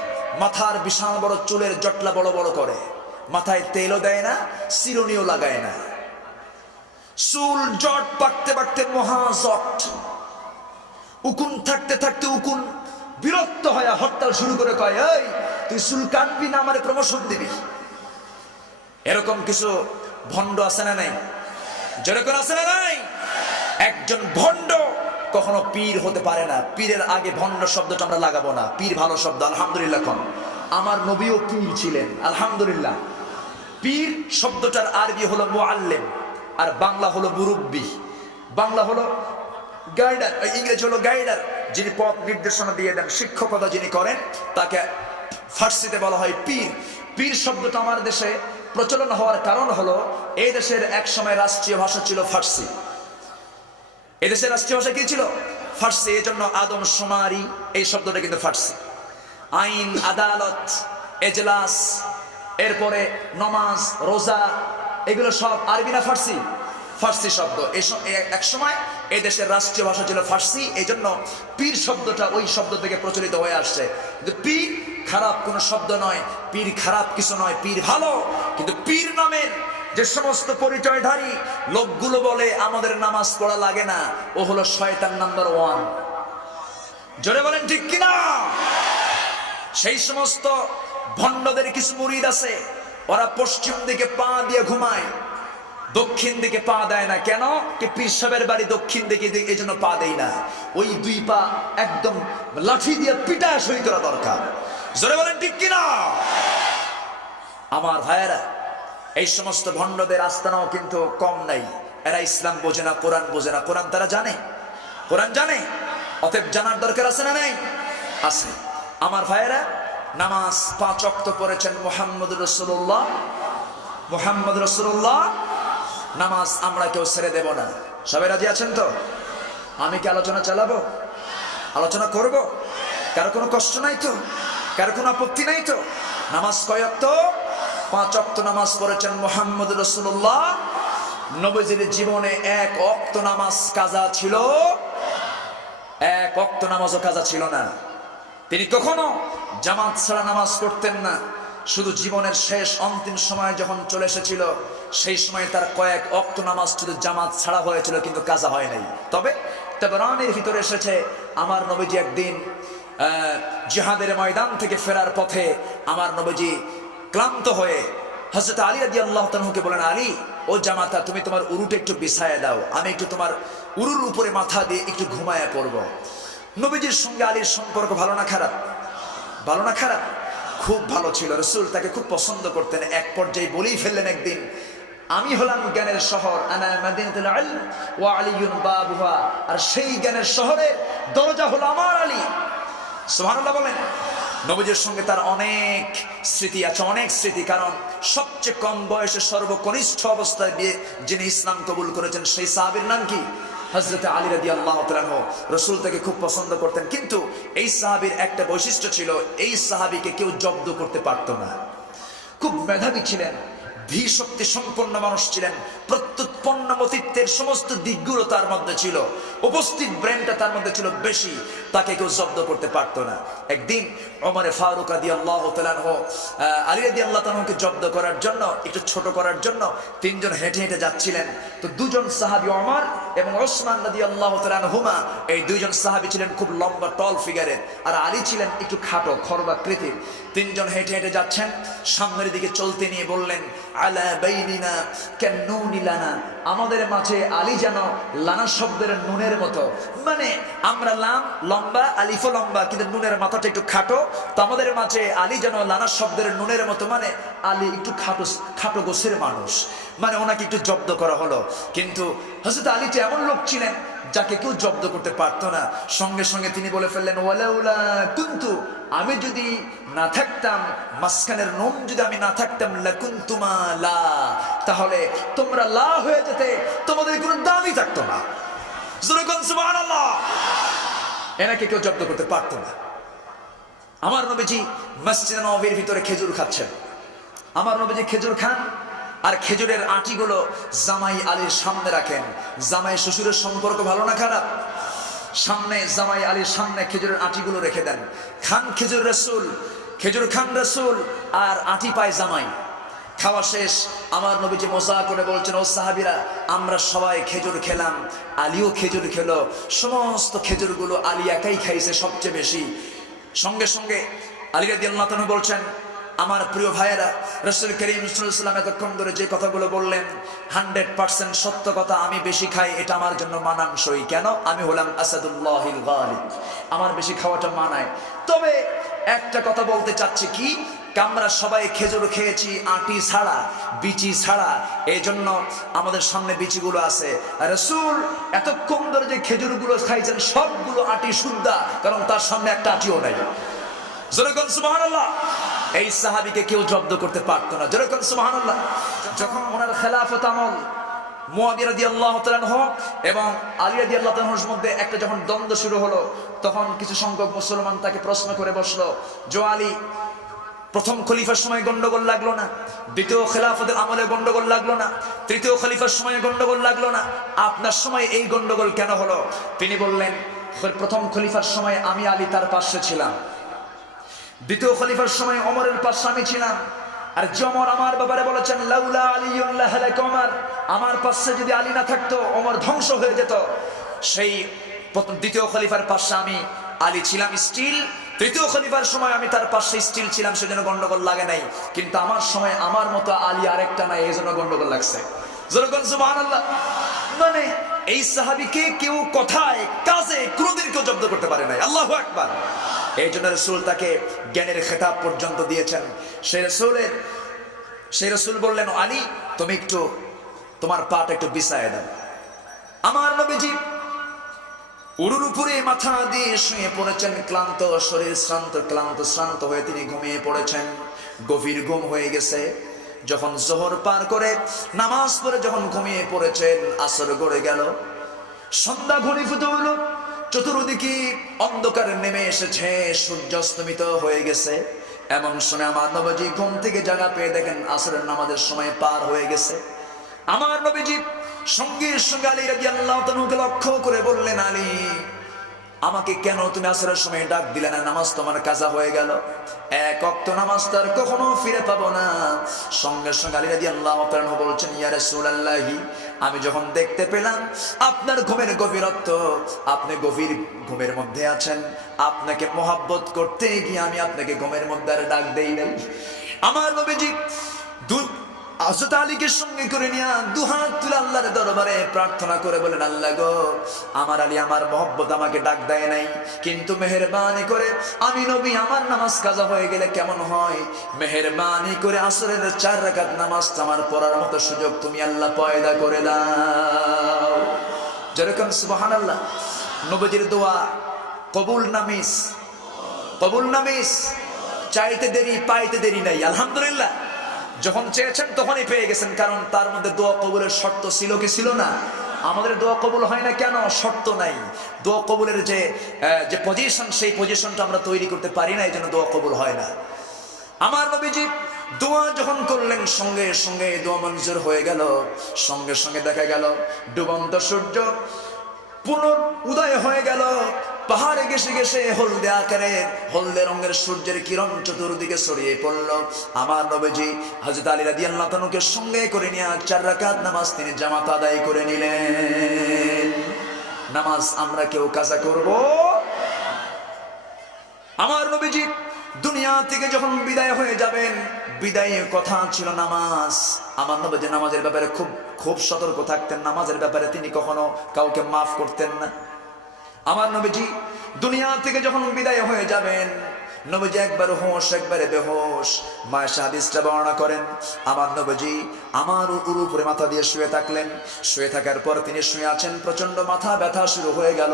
মাথার বিশাল বড় চুলের জটলা বড় বড় করে, মাথায় তেলও দেয় না, চিরুনিও লাগায় না। চুল জট পাকতে পাকতে মহা জট, উকুন থাকতে থাকতে উকুন বিরক্ত হয়ে হরতাল শুরু করে কয়, এই তুই চুল কাটবি না আমারে প্রমোশন দিবি। এরকম কিছু ভণ্ড আছে না নাই? যেরকম আছে না নাই? একজন ভণ্ড কখনো পীর হতে পারে না। পীরের আগে ভণ্ড শব্দটা আমরা লাগাবো না, পীর ভালো শব্দ। আলহামদুলিল্লাহ কোন আমার নবীও পীর ছিলেন, আলহামদুলিল্লাহ। পীর শব্দটার আরবি হলো মুআল্লিম, আর বাংলা হলো মুরব্বি। বাংলা হলো গাইডার, ইংরেজি হলো গাইডার, যিনি পথ নির্দেশনা দিয়ে দেন, শিক্ষকতা যিনি করেন, তাকে ফার্সিতে বলা হয় পীর। পীর শব্দটা আমার দেশে প্রচলন হওয়ার কারণ হলো, এই দেশের এক সময় রাষ্ট্রীয় ভাষা ছিল ফার্সি। এদেশের রাষ্ট্রীয় ভাষা কি ছিল? ফার্সি। এই জন্য আদম শুমারি এই শব্দটা কিন্তু ফার্সি। আইন, আদালত, এজলাস, এরপরে নমাজ, রোজা, এগুলো সব আরবি না ফার্সি? ফার্সি শব্দ। এক সময় এই দেশের রাষ্ট্রীয় ভাষা ছিল ফার্সি। এই জন্য পীর শব্দটা ওই শব্দ থেকে প্রচলিত হয়ে আসছে। কিন্তু পীর খারাপ কোনো শব্দ নয়, পীর খারাপ কিছু নয়, পীর ভালো। কিন্তু পীর নামের যে সমস্ত পরিচয়ধারী লোকগুলো বলে আমাদের নামাজ পড়া লাগে না, ও হলো শয়তান নাম্বার 1। জোরে বলেন ঠিক কিনা? সেই সমস্ত ভণ্ডদের কিছু মুরিদ আছে, ওরা পশ্চিম দিকে পা দিয়ে ঘুমায়, দক্ষিণ দিকে পা দেয় না। কেন? কি পীর সাহেবের বাড়ি দক্ষিণ দিকে, এই জন্য পা দেয় না। ওই দুই পা একদম লাঠি দিয়ে পিটায় সই করা দরকার। জোরে বলেন ঠিক কিনা? আমার ভাইয়েরা, এই সমস্ত ভণ্ডদের আস্তানাও কিন্তু কম নাই। এরা ইসলাম বোঝে না, কোরআন বোঝে না। কোরআন তারা জানে, কোরআন জানে, অতএব জানার দরকার আছে না নাই? আছে। আমার ভাইয়েরা, নামাজ 5 ওয়াক্ত পড়েছেন মুহাম্মদুর রাসূলুল্লাহ। মুহাম্মদ রাসূলুল্লাহ নামাজ আমরা কেউ ছেড়ে দেব না। সবাই রাজি আছেন তো? আমি কি আলোচনা চালাবো? আলোচনা করব? কারো কোনো কষ্ট নাই তো? কারো কোনো আপত্তি নাই তো? নামাজ কয় ওয়াক্ত? 5 ওয়াক্ত নামাজ পড়েছেন মুহাম্মদ রাসূলুল্লাহ। নবীজির জীবনে 1 ওয়াক্ত নামাজ কাজা ছিল, 1 ওয়াক্ত নামাজও কাজা ছিল না। তিনি কখনো জামাত ছাড়া নামাজ পড়তেন না। শুধু জীবনের শেষ অন্তিম সময় যখন চলে এসেছিল, সেই সময় তার কয়েক ওয়াক্ত নামাজ শুধু জামাত ছাড়া হয়েছিল, কিন্তু কাজা হয় নাই। তবে তাবরানির ভিতরে এসেছে, আমার নবীজি একদিন জিহাদের ময়দান থেকে ফেরার পথে আমার নবীজি ক্লান্ত হয়ে হযরত আলী রাদিয়াল্লাহু তাআলাকে বলেন, আলী ও জামাতা, তুমি তোমার উরুটা একটু বিছায়া দাও, আমি একটু তোমার উরুর উপরে মাথা দিয়ে একটু ঘুমায়া পড়ব। নবীজির সঙ্গে আলীর সম্পর্ক ভালো না খারাপ? ভালো না খারাপ? খুব ভালো ছিল। রাসূল তাকে খুব পছন্দ করতেন। এক পর্যায়ে বলেই ফেললেন একদিন, আমি হলাম জ্ঞানের শহর, আনা মাদিনাতুল ইলম ওয়া আলিয়ুন বাবুহা, আর সেই জ্ঞানের শহরের দরজা হলো আমার আলী। সুবহানাল্লাহ বলেন। নবীজির সঙ্গে তার অনেক স্মৃতি আছে, অনেক স্মৃতি। কারণ সবচেয়ে কম বয়সে সর্বকনিষ্ঠ অবস্থায় যিনি ইসলাম কবুল করেছেন, সেই সাহাবীর নাম কি? হযরত আলী রাদিয়াল্লাহু তাআলা আনহু। রাসূল তাকে খুব পছন্দ করতেন। কিন্তু এই সাহাবীর একটা বৈশিষ্ট্য ছিল, এই সাহাবীকে কেউ জব্দ করতে পারত না। খুব মেধাবী ছিলেন, ধী শক্তি সম্পন্ন মানুষ ছিলেন, প্রত্যুৎপন্নমতিত্বের সমস্ত দিকগুলো তার মধ্যে ছিল, উপস্থিত ব্রেনটা তার মধ্যে ছিল বেশি, তাকে কেউ জব্দ করতে পারতো না। একদিন ওমর ফারুক রাদিয়াল্লাহু তাআলা আনহু আলী রাদিয়াল্লাহু তাআলা আনহুকে জব্দ করার জন্য, একটু ছোট করার জন্য 3 জন হেঁটে হেঁটে যাচ্ছিলেন। তো 2 জন সাহাবী ওমর এবং ওসমান রাদিয়াল্লাহু তাআলা আনহুমা, এই 2 জন সাহাবী ছিলেন খুব লম্বা টল ফিগারের, আর আলী ছিলেন একটু খাটো খর্বাকৃতির। 3 জন হেঁটে হেঁটে যাচ্ছেন, সামনের দিকে চলতে নিয়ে বললেন, আলা বাইনিনা কান্নুনি লানা, আমাদের মাঝে আলী যেন লানা শব্দের নুনের মতো। মানে আমরা লাম লম্বা, আলিফও লম্বা, কিন্তু নুনের মাথাটা একটু খাটো। তো আমাদের মাঝে আলী যেন লানা শব্দের নুনের মতো, মানে আলী একটু খাটো খাটো গোছের মানুষ, মানে ওনাকে একটু জব্দ করা হলো। কিন্তু হযরত আলী তো এমন লোক ছিলেন যাকে কেউ জব্দ করতে পারতো না। সঙ্গে সঙ্গে তিনি বলে ফেললেন, ওয়ালাউলা কুনতু, আমি যদি না থাকতাম, মাঝখানের নুন যদি আমি না থাকতাম, লাকুনতুমা লা, তাহলে তোমরা লা হয়ে যেতে, তোমাদের কোনো দামই থাকতো না। সুবহানাল্লাহ। এনাকে কেউ জব্দ করতে পারতো না। আমার নবীজি মসজিদে নববীর ভিতরে খেজুর খাচ্ছেন। আমার নবীজি খেজুর খান, আর খেজুরের আটিগুলো জামাই আলীর সামনে রাখেন। জামাই শ্বশুরের সম্পর্ক ভালো না খারাপ? সামনে জামাই আলীর সামনে খেজুরের আটিগুলো রেখে দেন। খান খেজুর রাসূল, খেজুর খান রাসূল, আর আটি পায় জামাই। খাওয়া শেষ, আমার নবীজি মজা করে বলছেন, ও সাহাবীরা, আমরা সবাই খেজুর খেলাম, আলীও খেজুর খেলো, সমস্ত খেজুরগুলো আলী একাই খাইছে সবচেয়ে বেশি। সঙ্গে সঙ্গে আলী রাদিয়াল্লাহু তাআলা বলছেন, আমার প্রিয় ভাইয়েরা, রাসূল করিম সাল্লাল্লাহু আলাইহি ওয়াসাল্লাম এতক্ষণ ধরে যে কথাগুলো বললেন 100% সত্য কথা। আমি বেশি খাই, এটা আমার জন্য মানানসই। কেন? আমি হলাম আসাদুল্লাহিল গালিব, আমার বেশি খাওয়াটা মানায়। তবে একটা কথা বলতে চাচ্ছি কি, আমরা সবাই খেজুর খেয়েছি আটি ছাড়া, বিচি ছাড়া, এই জন্য আমাদের সামনে বিচিগুলো আছে। রাসূল এতক্ষণ ধরে যে খেজুরগুলো খাইছেন সবগুলো আটি শুদ্ধা, কারণ তার সামনে একটা আটিও নাই। যেরকম সুবহানাল্লাহ। এই সাহাবীকে কেউ জব্দ করতে পারতো না। যেরকম সুবহানাল্লাহ। যখন ওনার খেলাফত আমল, মুয়াবিয়া রাদিয়াল্লাহু তাআলা আনহু এবং আলী রাদিয়াল্লাহু তাআলা আনহুর মধ্যে একটা যখন দ্বন্দ্ব শুরু হলো, তখন কিছু সংখ্যক মুসলমান তাকে প্রশ্ন করে বসলো, যে আলী, প্রথম খলিফার সময় গন্ডগোল লাগলো না, দ্বিতীয় খেলাফতের আমলে গন্ডগোল লাগলো না, তৃতীয় খলিফার সময় গন্ডগোল লাগলো না, আপনার সময় এই গন্ডগোল কেন হলো? তিনি বললেন, প্রথম খলিফার সময় আমি আলী তার পাশে ছিলাম, দ্বিতীয় খলিফার সময় ওমরের পাশে আমি ছিলাম, আর যে ওমর আমার ব্যাপারে বলেছেন, লাউলা আলিয়ুন লাহালাকা ওমর, আমার পাশে যদি আলী না থাকতো ওমর ধ্বংস হয়ে যেত। সেই দ্বিতীয় খলিফার পাশে আমি আলী ছিলাম স্টিল, তৃতীয় খলিফার সময় আমি তার পাশে স্টিল ছিলাম, সেজন্য গন্ডগোল লাগে নাই। কিন্তু আমার সময় আমার মতো আলী আরেকটা নাই, এই জন্য গন্ডগোল লাগছে। সুবহানাল্লাহ। মানে এই সাহাবীকে কেউ কথায় কাজে কোনোদিন কেউ জব্দ করতে পারে নাই। আল্লাহু আকবার। এই জন্য রাসূল তাকে জ্ঞানের খেতাব পর্যন্ত দিয়েছেন। সেই রাসূল বললেন, আলী তুমি একটু তোমার পাটা একটু বিছায় দাও। আমার নবীজি উরুর উপরে মাথা দিয়ে শুয়ে পড়েছেন, ক্লান্ত শরীর, ক্লান্ত হয়ে তিনি ঘুমিয়ে পড়েছেন। গভীর ঘুম হয়ে গেছে। যখন জোহর পার করে নামাজ পড়ে যখন ঘুমিয়ে পড়েছেন, আসর গড়ে গেল, সন্ধ্যা ঘনীভূত হইল, চতুর্দিকে অন্ধকার নেমে এসেছে, সূর্য অস্তমিত হয়ে গেছে। এমন সময় আমার নবীজি ঘুম থেকে জাগা পেয়ে দেখেন আসরের নামাজের সময় পার হয়ে গেছে। আমার নবীজি সঙ্গে সঙ্গে আলী রাদিয়াল্লাহু তাআলাকে লক্ষ্য করে বললেন, আলী, আমাকে কেন তুমি আসরের সময় ডাক দিলে না? নামাজ তোমার কাজা হয়ে গেল, এক ওয়াক্ত নামাজ তার কখনো ফিরে পাবো না। সঙ্গে সঙ্গে আলী রাদিয়াল্লাহু তাআলা বলছেন, ইয়া রাসূলুল্লাহি, আমি যখন দেখতে পেলাম আপনার ঘুমের গভীরত্ব, আপনি গভীর ঘুমের মধ্যে আছেন, আপনাকে মোহাব্বত করতে গিয়ে আমি আপনাকে ঘুমের মধ্যে আর ডাক দেই নাই। আমার নবীজি হযরত আলীকে সঙ্গে করে নিয়ে দুহাত তুলে আল্লাহর দরবারে প্রার্থনা করে বলেন, আল্লাহ গো, আমার আলী আমার মহব্বত আমাকে ডাক দেয় নাই, কিন্তু মেহেরবানি করে আমি নবী আমার নামাজ কাজা হয়ে গেলে কেমন হয়, মেহেরবানি করে আসরের 4 রাকাত নামাজ আমার পড়ার মতো সুযোগ তুমি আল্লাহ পয়দা করে দাও। যেরকম সুবহানাল্লাহ। নবীজির দোয়া কবুল নামিস, কবুল নামিস, চাইতে দেরি পাইতে দেরি নাই, আলহামদুলিল্লাহ। যখন চেয়েছেন তখনই পেয়ে গেছেন, কারণ তার মধ্যে দোয়া কবুলের শর্ত ছিল কি ছিল না? আমাদের দোয়া কবুল হয় না কেন? শর্ত নাই। দোয়া কবুলের যে পজিশন, সেই পজিশনটা আমরা তৈরি করতে পারি না, এই জন্য দোয়া কবুল হয় না। আমার নবীজি দোয়া যখন করলেন সঙ্গে সঙ্গে দোয়া মঞ্জুর হয়ে গেল। সঙ্গে সঙ্গে দেখা গেল ডুবন্ত সূর্য পুনর উদয় হয়ে গেল। পাহাড়ে ঘেসে ঘেসে হলদে আকারের, হলদে রঙের সূর্যের কিরণ চতুর্দিকে ছড়িয়ে পড়ল। আমার নবীজি হযরত আলী রাদিয়াল্লাহু তাআলাকে সঙ্গে করে নিয়ে 4 রাকাত নামাজ তিনি জামাত আদায় করে নিলেন। নামাজ আমরা কেউ কাজা করব? আমার নবীজি দুনিয়া থেকে যখন বিদায় হয়ে যাবেন, বিদায়ের কথা ছিল নামাজ। আমার নবীজি নামাজের ব্যাপারে খুব খুব সতর্ক থাকতেন। নামাজের ব্যাপারে তিনি কখনো কাউকে মাফ করতেন না। আমার নবীজি দুনিয়া থেকে যখন বিদায় হয়ে যাবেন, নবীজি একবার হোশ একবারে বেহোশ। মায়েশা হাদিসটা বর্ণনা করেন, আমার নবীজি আমার উপরে মাথা দিয়ে শুয়ে থাকলেন। শুয়ে থাকার পর তিনি শুয়ে আছেন, প্রচন্ড মাথা ব্যথা শুরু হয়ে গেল,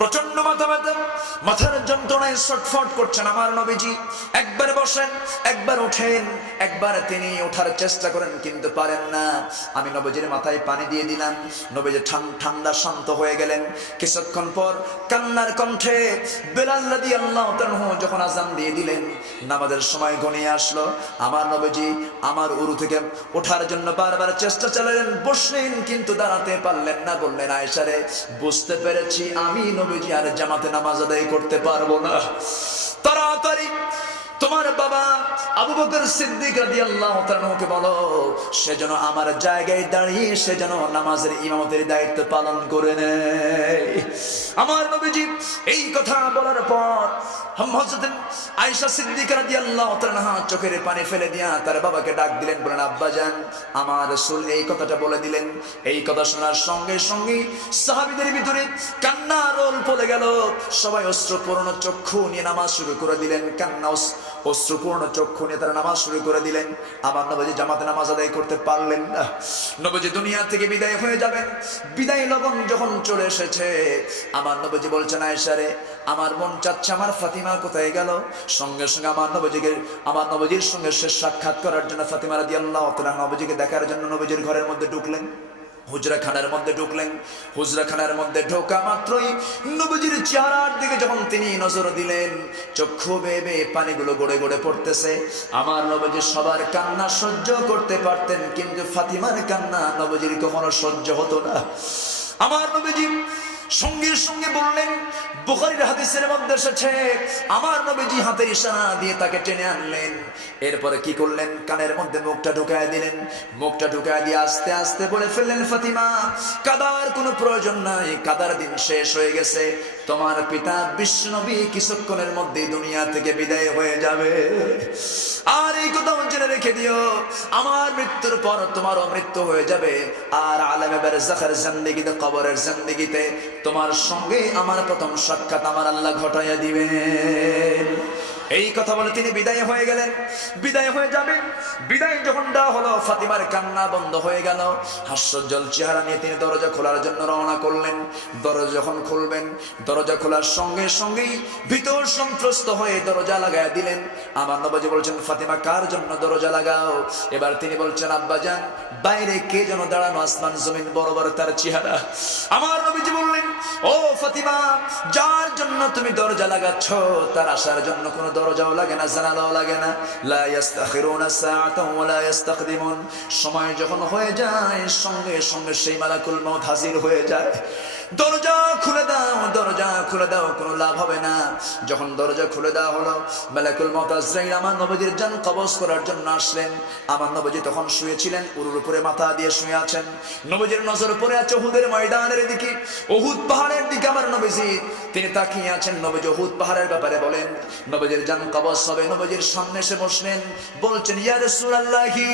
প্রচন্ড মাথা ব্যথা, মাথার যন্ত্রণায় ছটফট করছেন আমার নবীজি। একবার বসেন, একবার ওঠেন, একবার তিনি ওঠার চেষ্টা করেন কিন্তু পারেন না। আমি নবীজির মাথায় পানি দিয়ে দিলাম, নবীজি ঠান্ডা শান্ত হয়ে গেলেন। কিছুক্ষণ পর কান্নার কণ্ঠে বেলাল রাদিয়াল্লাহু তাআলা যখন আযান দিয়ে দিলেন, নামাজের সময় ঘনিয়ে আসলো। আমার নবীজি আমার উরু থেকে ওঠার জন্য বারবার চেষ্টা চালালেন, বসলেন কিন্তু দাঁড়াতে পারলেন না। বললেন, আয়েশা রে, বুঝতে পেরেছি আমি নবীজি আর জামাতে নামাজ আদায় করতে পারবো না, তাড়াতাড়ি তোমার বাবা আবু বকর সিদ্দিক রাদিয়াল্লাহু তাআলাকে বলো, সে যেন আমার জায়গায় দাঁড়িয়ে সে যেন নামাজের ইমামতের দায়িত্ব পালন করে নেয়। আমার নবীজি এই কথা বলার পর হযরত আয়েশা সিদ্দিকা রাদিয়াল্লাহু তাআলা চোখের পানি ফেলে দিয়া তার বাবাকে ডাক দিলেন, বলেন, আব্বাজান, আমার রাসূল এই কথাটা বলে দিলেন। এই কথা শোনার সঙ্গে সঙ্গে সাহাবীদের ভিতরে কান্না রোল পড়ে গেল। সবাই অশ্রুপূর্ণ চক্ষু নিয়ে নামাজ শুরু করে দিলেন। কান্না অশ্রুপূর্ণ চক্ষু নিয়ে তারা নামাজ শুরু করে দিলেন। আমার নবীজি জামাতে নামাজ আদায় করতে পারলেন না। নবীজি দুনিয়া থেকে বিদায় হয়ে যাবেন। বিদায় লগন যখন চলে এসেছে, আমার নবীজি বলছেন, আয়েশা রে, আমার মন চাচ্ছে আমার ফাতিমা কোথায় গেল? সঙ্গে সঙ্গে আমার নবীজির সঙ্গে শেষ সাক্ষাৎ করার জন্য ফাতিমা রাদিয়াল্লাহু তাআলা নবীজিকে দেখার জন্য নবীজির ঘরের মধ্যে ঢুকলেন, হুজরাখানার মধ্যে ঢুকলেন। হুজরাখানার মধ্যে ঢোকা মাত্রই নবীজির চেহারার দিকে যখন তিনি নজর দিলেন, চক্ষু বেয়ে বেয়ে পানিগুলো গড়ে গড়ে পড়তেছে। আমার নবীজি সবার কান্না সহ্য করতে পারতেন, কিন্তু ফাতিমার কান্না নবীজির কখনো সহ্য হতো না। আমার নবীজি সঙ্গে সঙ্গে বললেন, বুখারীর হাদিসের মধ্যে এসেছে, আমার নবীজি হাতের ইশারা দিয়ে তাকে টেনে আনলেন। এরপরে কি করলেন? কানের মধ্যে মুখটা ঢুকায় দিলেন। মুখটা ঢুকায় দিয়ে আস্তে আস্তে বলে ফেললেন, ফাতিমা, কাদার কোনো প্রয়োজন নাই, কাদার দিন শেষ হয়ে গেছে। তোমার পিতা বিশ্বনবী কিছুক্ষণের মধ্যেই দুনিয়া থেকে বিদায় হয়ে যাবে। আর এই কথা জেনে রেখে দিও, আমার মৃত্যুর পর তোমারও মৃত্যু হয়ে যাবে। আর আলেমে বারযাখের জিন্দেগিতে, কবরের জিন্দেগিতে তোমার সঙ্গে আমার প্রথম সাক্ষাৎ আমার আল্লাহ ঘটাইয়া দিবেন। এই কথা বলে তিনি বিদায় হয়ে গেলেন। বিদায় হয়ে যাবেন। বিদায় যখন দেওয়া হলো, ফাতিমার কান্না বন্ধ হয়ে গেল। হাস্যোজ্জ্বল চেহারা নিয়ে তিনি দরজা খোলার জন্য রওনা করলেন। দরজা যখন খুলবেন, দরজা খোলার সঙ্গে সঙ্গেই ভিতর সন্ত্রস্ত হয়ে দরজা লাগায় দিলেন। আমার নবীজি বলছেন, ফাতিমা, কার জন্য দরজা লাগাও? এবার তিনি বলছেন, আব্বাজান, বাইরে কে যেন দাঁড়ানো, আসমান জমিন বরাবর তার চেহারা। আমার নবীজি বললেন, ও ফাতিমা, যার জন্য তুমি দরজা লাগাচ্ছ তার আসার জন্য কোনো দরজাও লাগে না, জানালাও লাগে না। লা ইস্তাখিরুনা সাআতাও ওয়া লা ইস্তাকদিমুন। সময় যখন হয়ে যায় সঙ্গে সঙ্গে সেই মালাকুল মউত হাজির হয়ে যায়। দরজা খুলে দাও, দরজা খুলে দাও, কোনো লাভ হবে না। যখন দরজা খুলে দেওয়া হলো, মালাকুল মউত আজরাইল আমার নবীর জান কবজ করার জন্য আসলেন। আমার নবী তখন শুয়েছিলেন, উরুর উপরে মাথা দিয়ে শুয়ে আছেন। নবীর নজর পড়ে আছে উহুদের ময়দানের দিকে, উহুদ পাহাড়ের দিকে। আমার নবীজি তিনি তাকিয়ে আছেন। নবীজি উহুদ পাহাড়ের ব্যাপারে বলেন, নবীর জান কবজ হবে। নবীর সামনে এসে বসলেন, বলছেন, ইয়া রাসূলুল্লাহি,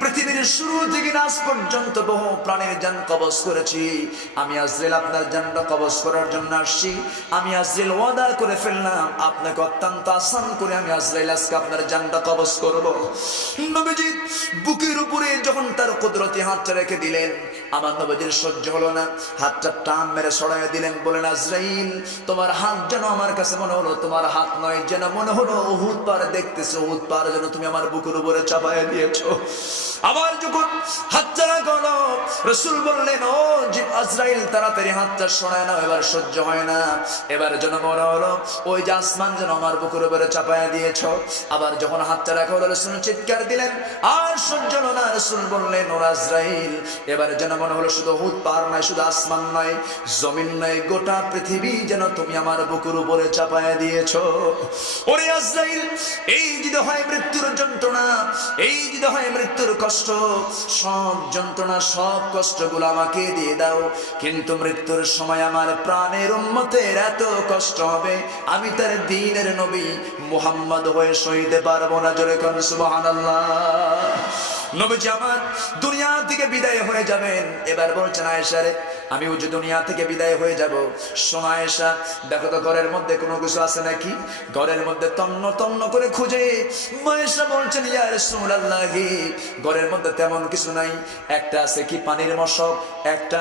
পৃথিবীর শুরু থেকে আজ পর্যন্ত বহু প্রাণের জান কবজ করেছি, আমি আজরাইল আপনার জানটা কবজ করার জন্য আসছি। আমি আজরাইল ওয়াদা করে ফেললাম, আপনাকে অত্যন্ত আসান করে আমি আজরাইল আজকে আপনার জানটা কবজ করব। নবীজি বুকের উপরে যখন তার কুদরতি হাতটা রেখে দিলেন, আমার নবীজির সহ্য হলো না, হাতটা টান মেরে সরাইয়া দিলেন। বলেন, আজরাইল, তোমার হাত যেন আমার কাছে মনে হলো তোমার হাত নয়, যেন মনে হলো উহুদ পাহাড় দেখতেছো, উহুদ পাহাড় যেন তুমি আমার বুকের উপরে চাপাইয়া দিয়েছো। আবার যখন হাতটা রাখলো, রাসূল বললেন, ও আজরাইল, তাড়াতাড়ি হাতটা সরায় নাও, এবার সহ্য হয় না। এবার যেন মনে হলো ওই যে আসমান যেন আমার বুকের উপরে চাপাইয়া দিয়েছ। আবার যখন হাতটা রাখা হলো, রাসূল চিৎকার দিলেন, আর সহ্য হলো না। রাসূল বললেন, ও আজরাইল, এবার যেন মনে হলো শুধু উহুদ পাহাড় নয়, শুধু আসমান নয়, জমিন নয়, গোটা পৃথিবী যেন তুমি আমার বুকের উপরে চাপাইয়া দিয়েছ। ওরে আজরাইল, এই যদি হয় মৃত্যুর যন্ত্রণা, এই যদি হয় মৃত্যুর কষ্ট, সব যন্ত্রণা সব কষ্টগুলো আমাকে দিয়ে দাও, কিন্তু মৃত্যুর সময় আমার প্রাণের উম্মতের এত কষ্ট হবে, আমি তার দ্বীনের নবী মুহাম্মদ হয়ে সইতে পারবো না। জোরে কোন সুবহানাল্লাহ। নবীজি আমার দুনিয়া থেকে বিদায় হয়ে যাবেন। এবার বলছেন, আয়েশা রে, আমি ওই যে দুনিয়া থেকে বিদায় হয়ে যাব, শোনো আয়েশা, দেখো তো ঘরের মধ্যে কোনো কিছু আছে নাকি। ঘরের মধ্যে তন্ন তন্ন করে খুঁজে আয়েশা বলছেন, ইয়া রাসূলুল্লাহি, ঘরের মধ্যে তেমন কিছু নাই। একটা আছে কি পানির মশক, একটা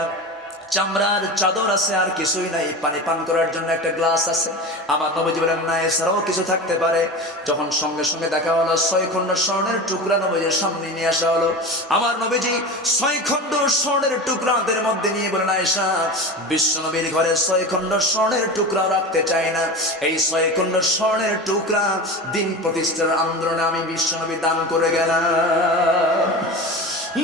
চামড়ার চাদর আছে, আর কিছুই নাই। পানি পান করার জন্য একটা গ্লাস আছে। আমার নবীজি বলেন, না, এছাড়াও কিছু থাকতে পারে। যখন সঙ্গে সঙ্গে দেখা হলো 6 খণ্ড স্বর্ণের টুকরা নবীজির সামনে নিয়ে আসা হলো। আমার নবীজি 6 খণ্ড স্বর্ণের টুকরা হাতের মধ্যে নিয়ে বলেন, আয়েশা, বিশ্ব নবীর ঘরে 6 খণ্ড স্বর্ণের টুকরা রাখতে চাই না। এই 6 খণ্ড স্বর্ণের টুকরা দিন প্রতিষ্ঠার আন্দোলনে আমি বিশ্ব নবী দান করে গেলাম।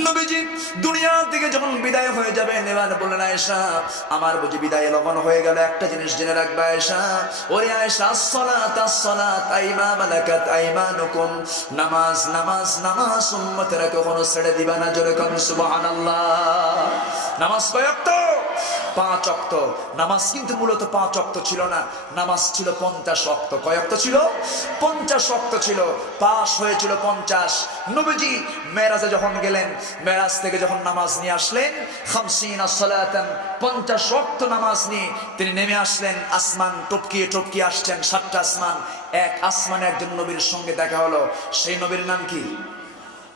নবীজি দুনিয়া থেকে যখন বিদায় হয়ে যাবেন, এবার বললেন, আয়েশা, আমার বুঝি বিদায় লগন হয়ে গেল, একটা জিনিস জেনে রাখবে আয়েশা। ওরে আয়েশা, আসসালাত আসসালাত আইমা মালাকাত আইমানুকুম, নামাজ নামাজ নামাজ উম্মতেরা কখনো ছেড়ে দিবা না। জোরে কোন সুবহানাল্লাহ। নামাজ কয় ওয়াক্ত? 5 ওয়াক্ত। নামাজ কিন্তু মূলত 5 ওয়াক্ত ছিল না, নামাজ ছিল 50 ওয়াক্ত। কয় ওয়াক্ত ছিল? 50 ওয়াক্ত ছিল। পাস হয়েছিল 50। নবীজি মেরাজে যখন গেলেন, মেরাজ থেকে যখন নামাজ নিয়ে আসলেন, 50 সালাতান, 50 ওয়াক্ত নামাজ নিয়ে তিনি নেমে আসলেন। আসমান টপকিয়ে টপকিয়ে আসছেন, 7টা আসমান। এক আসমানে একজন নবীর সঙ্গে দেখা হলো। সেই নবীর নাম কি?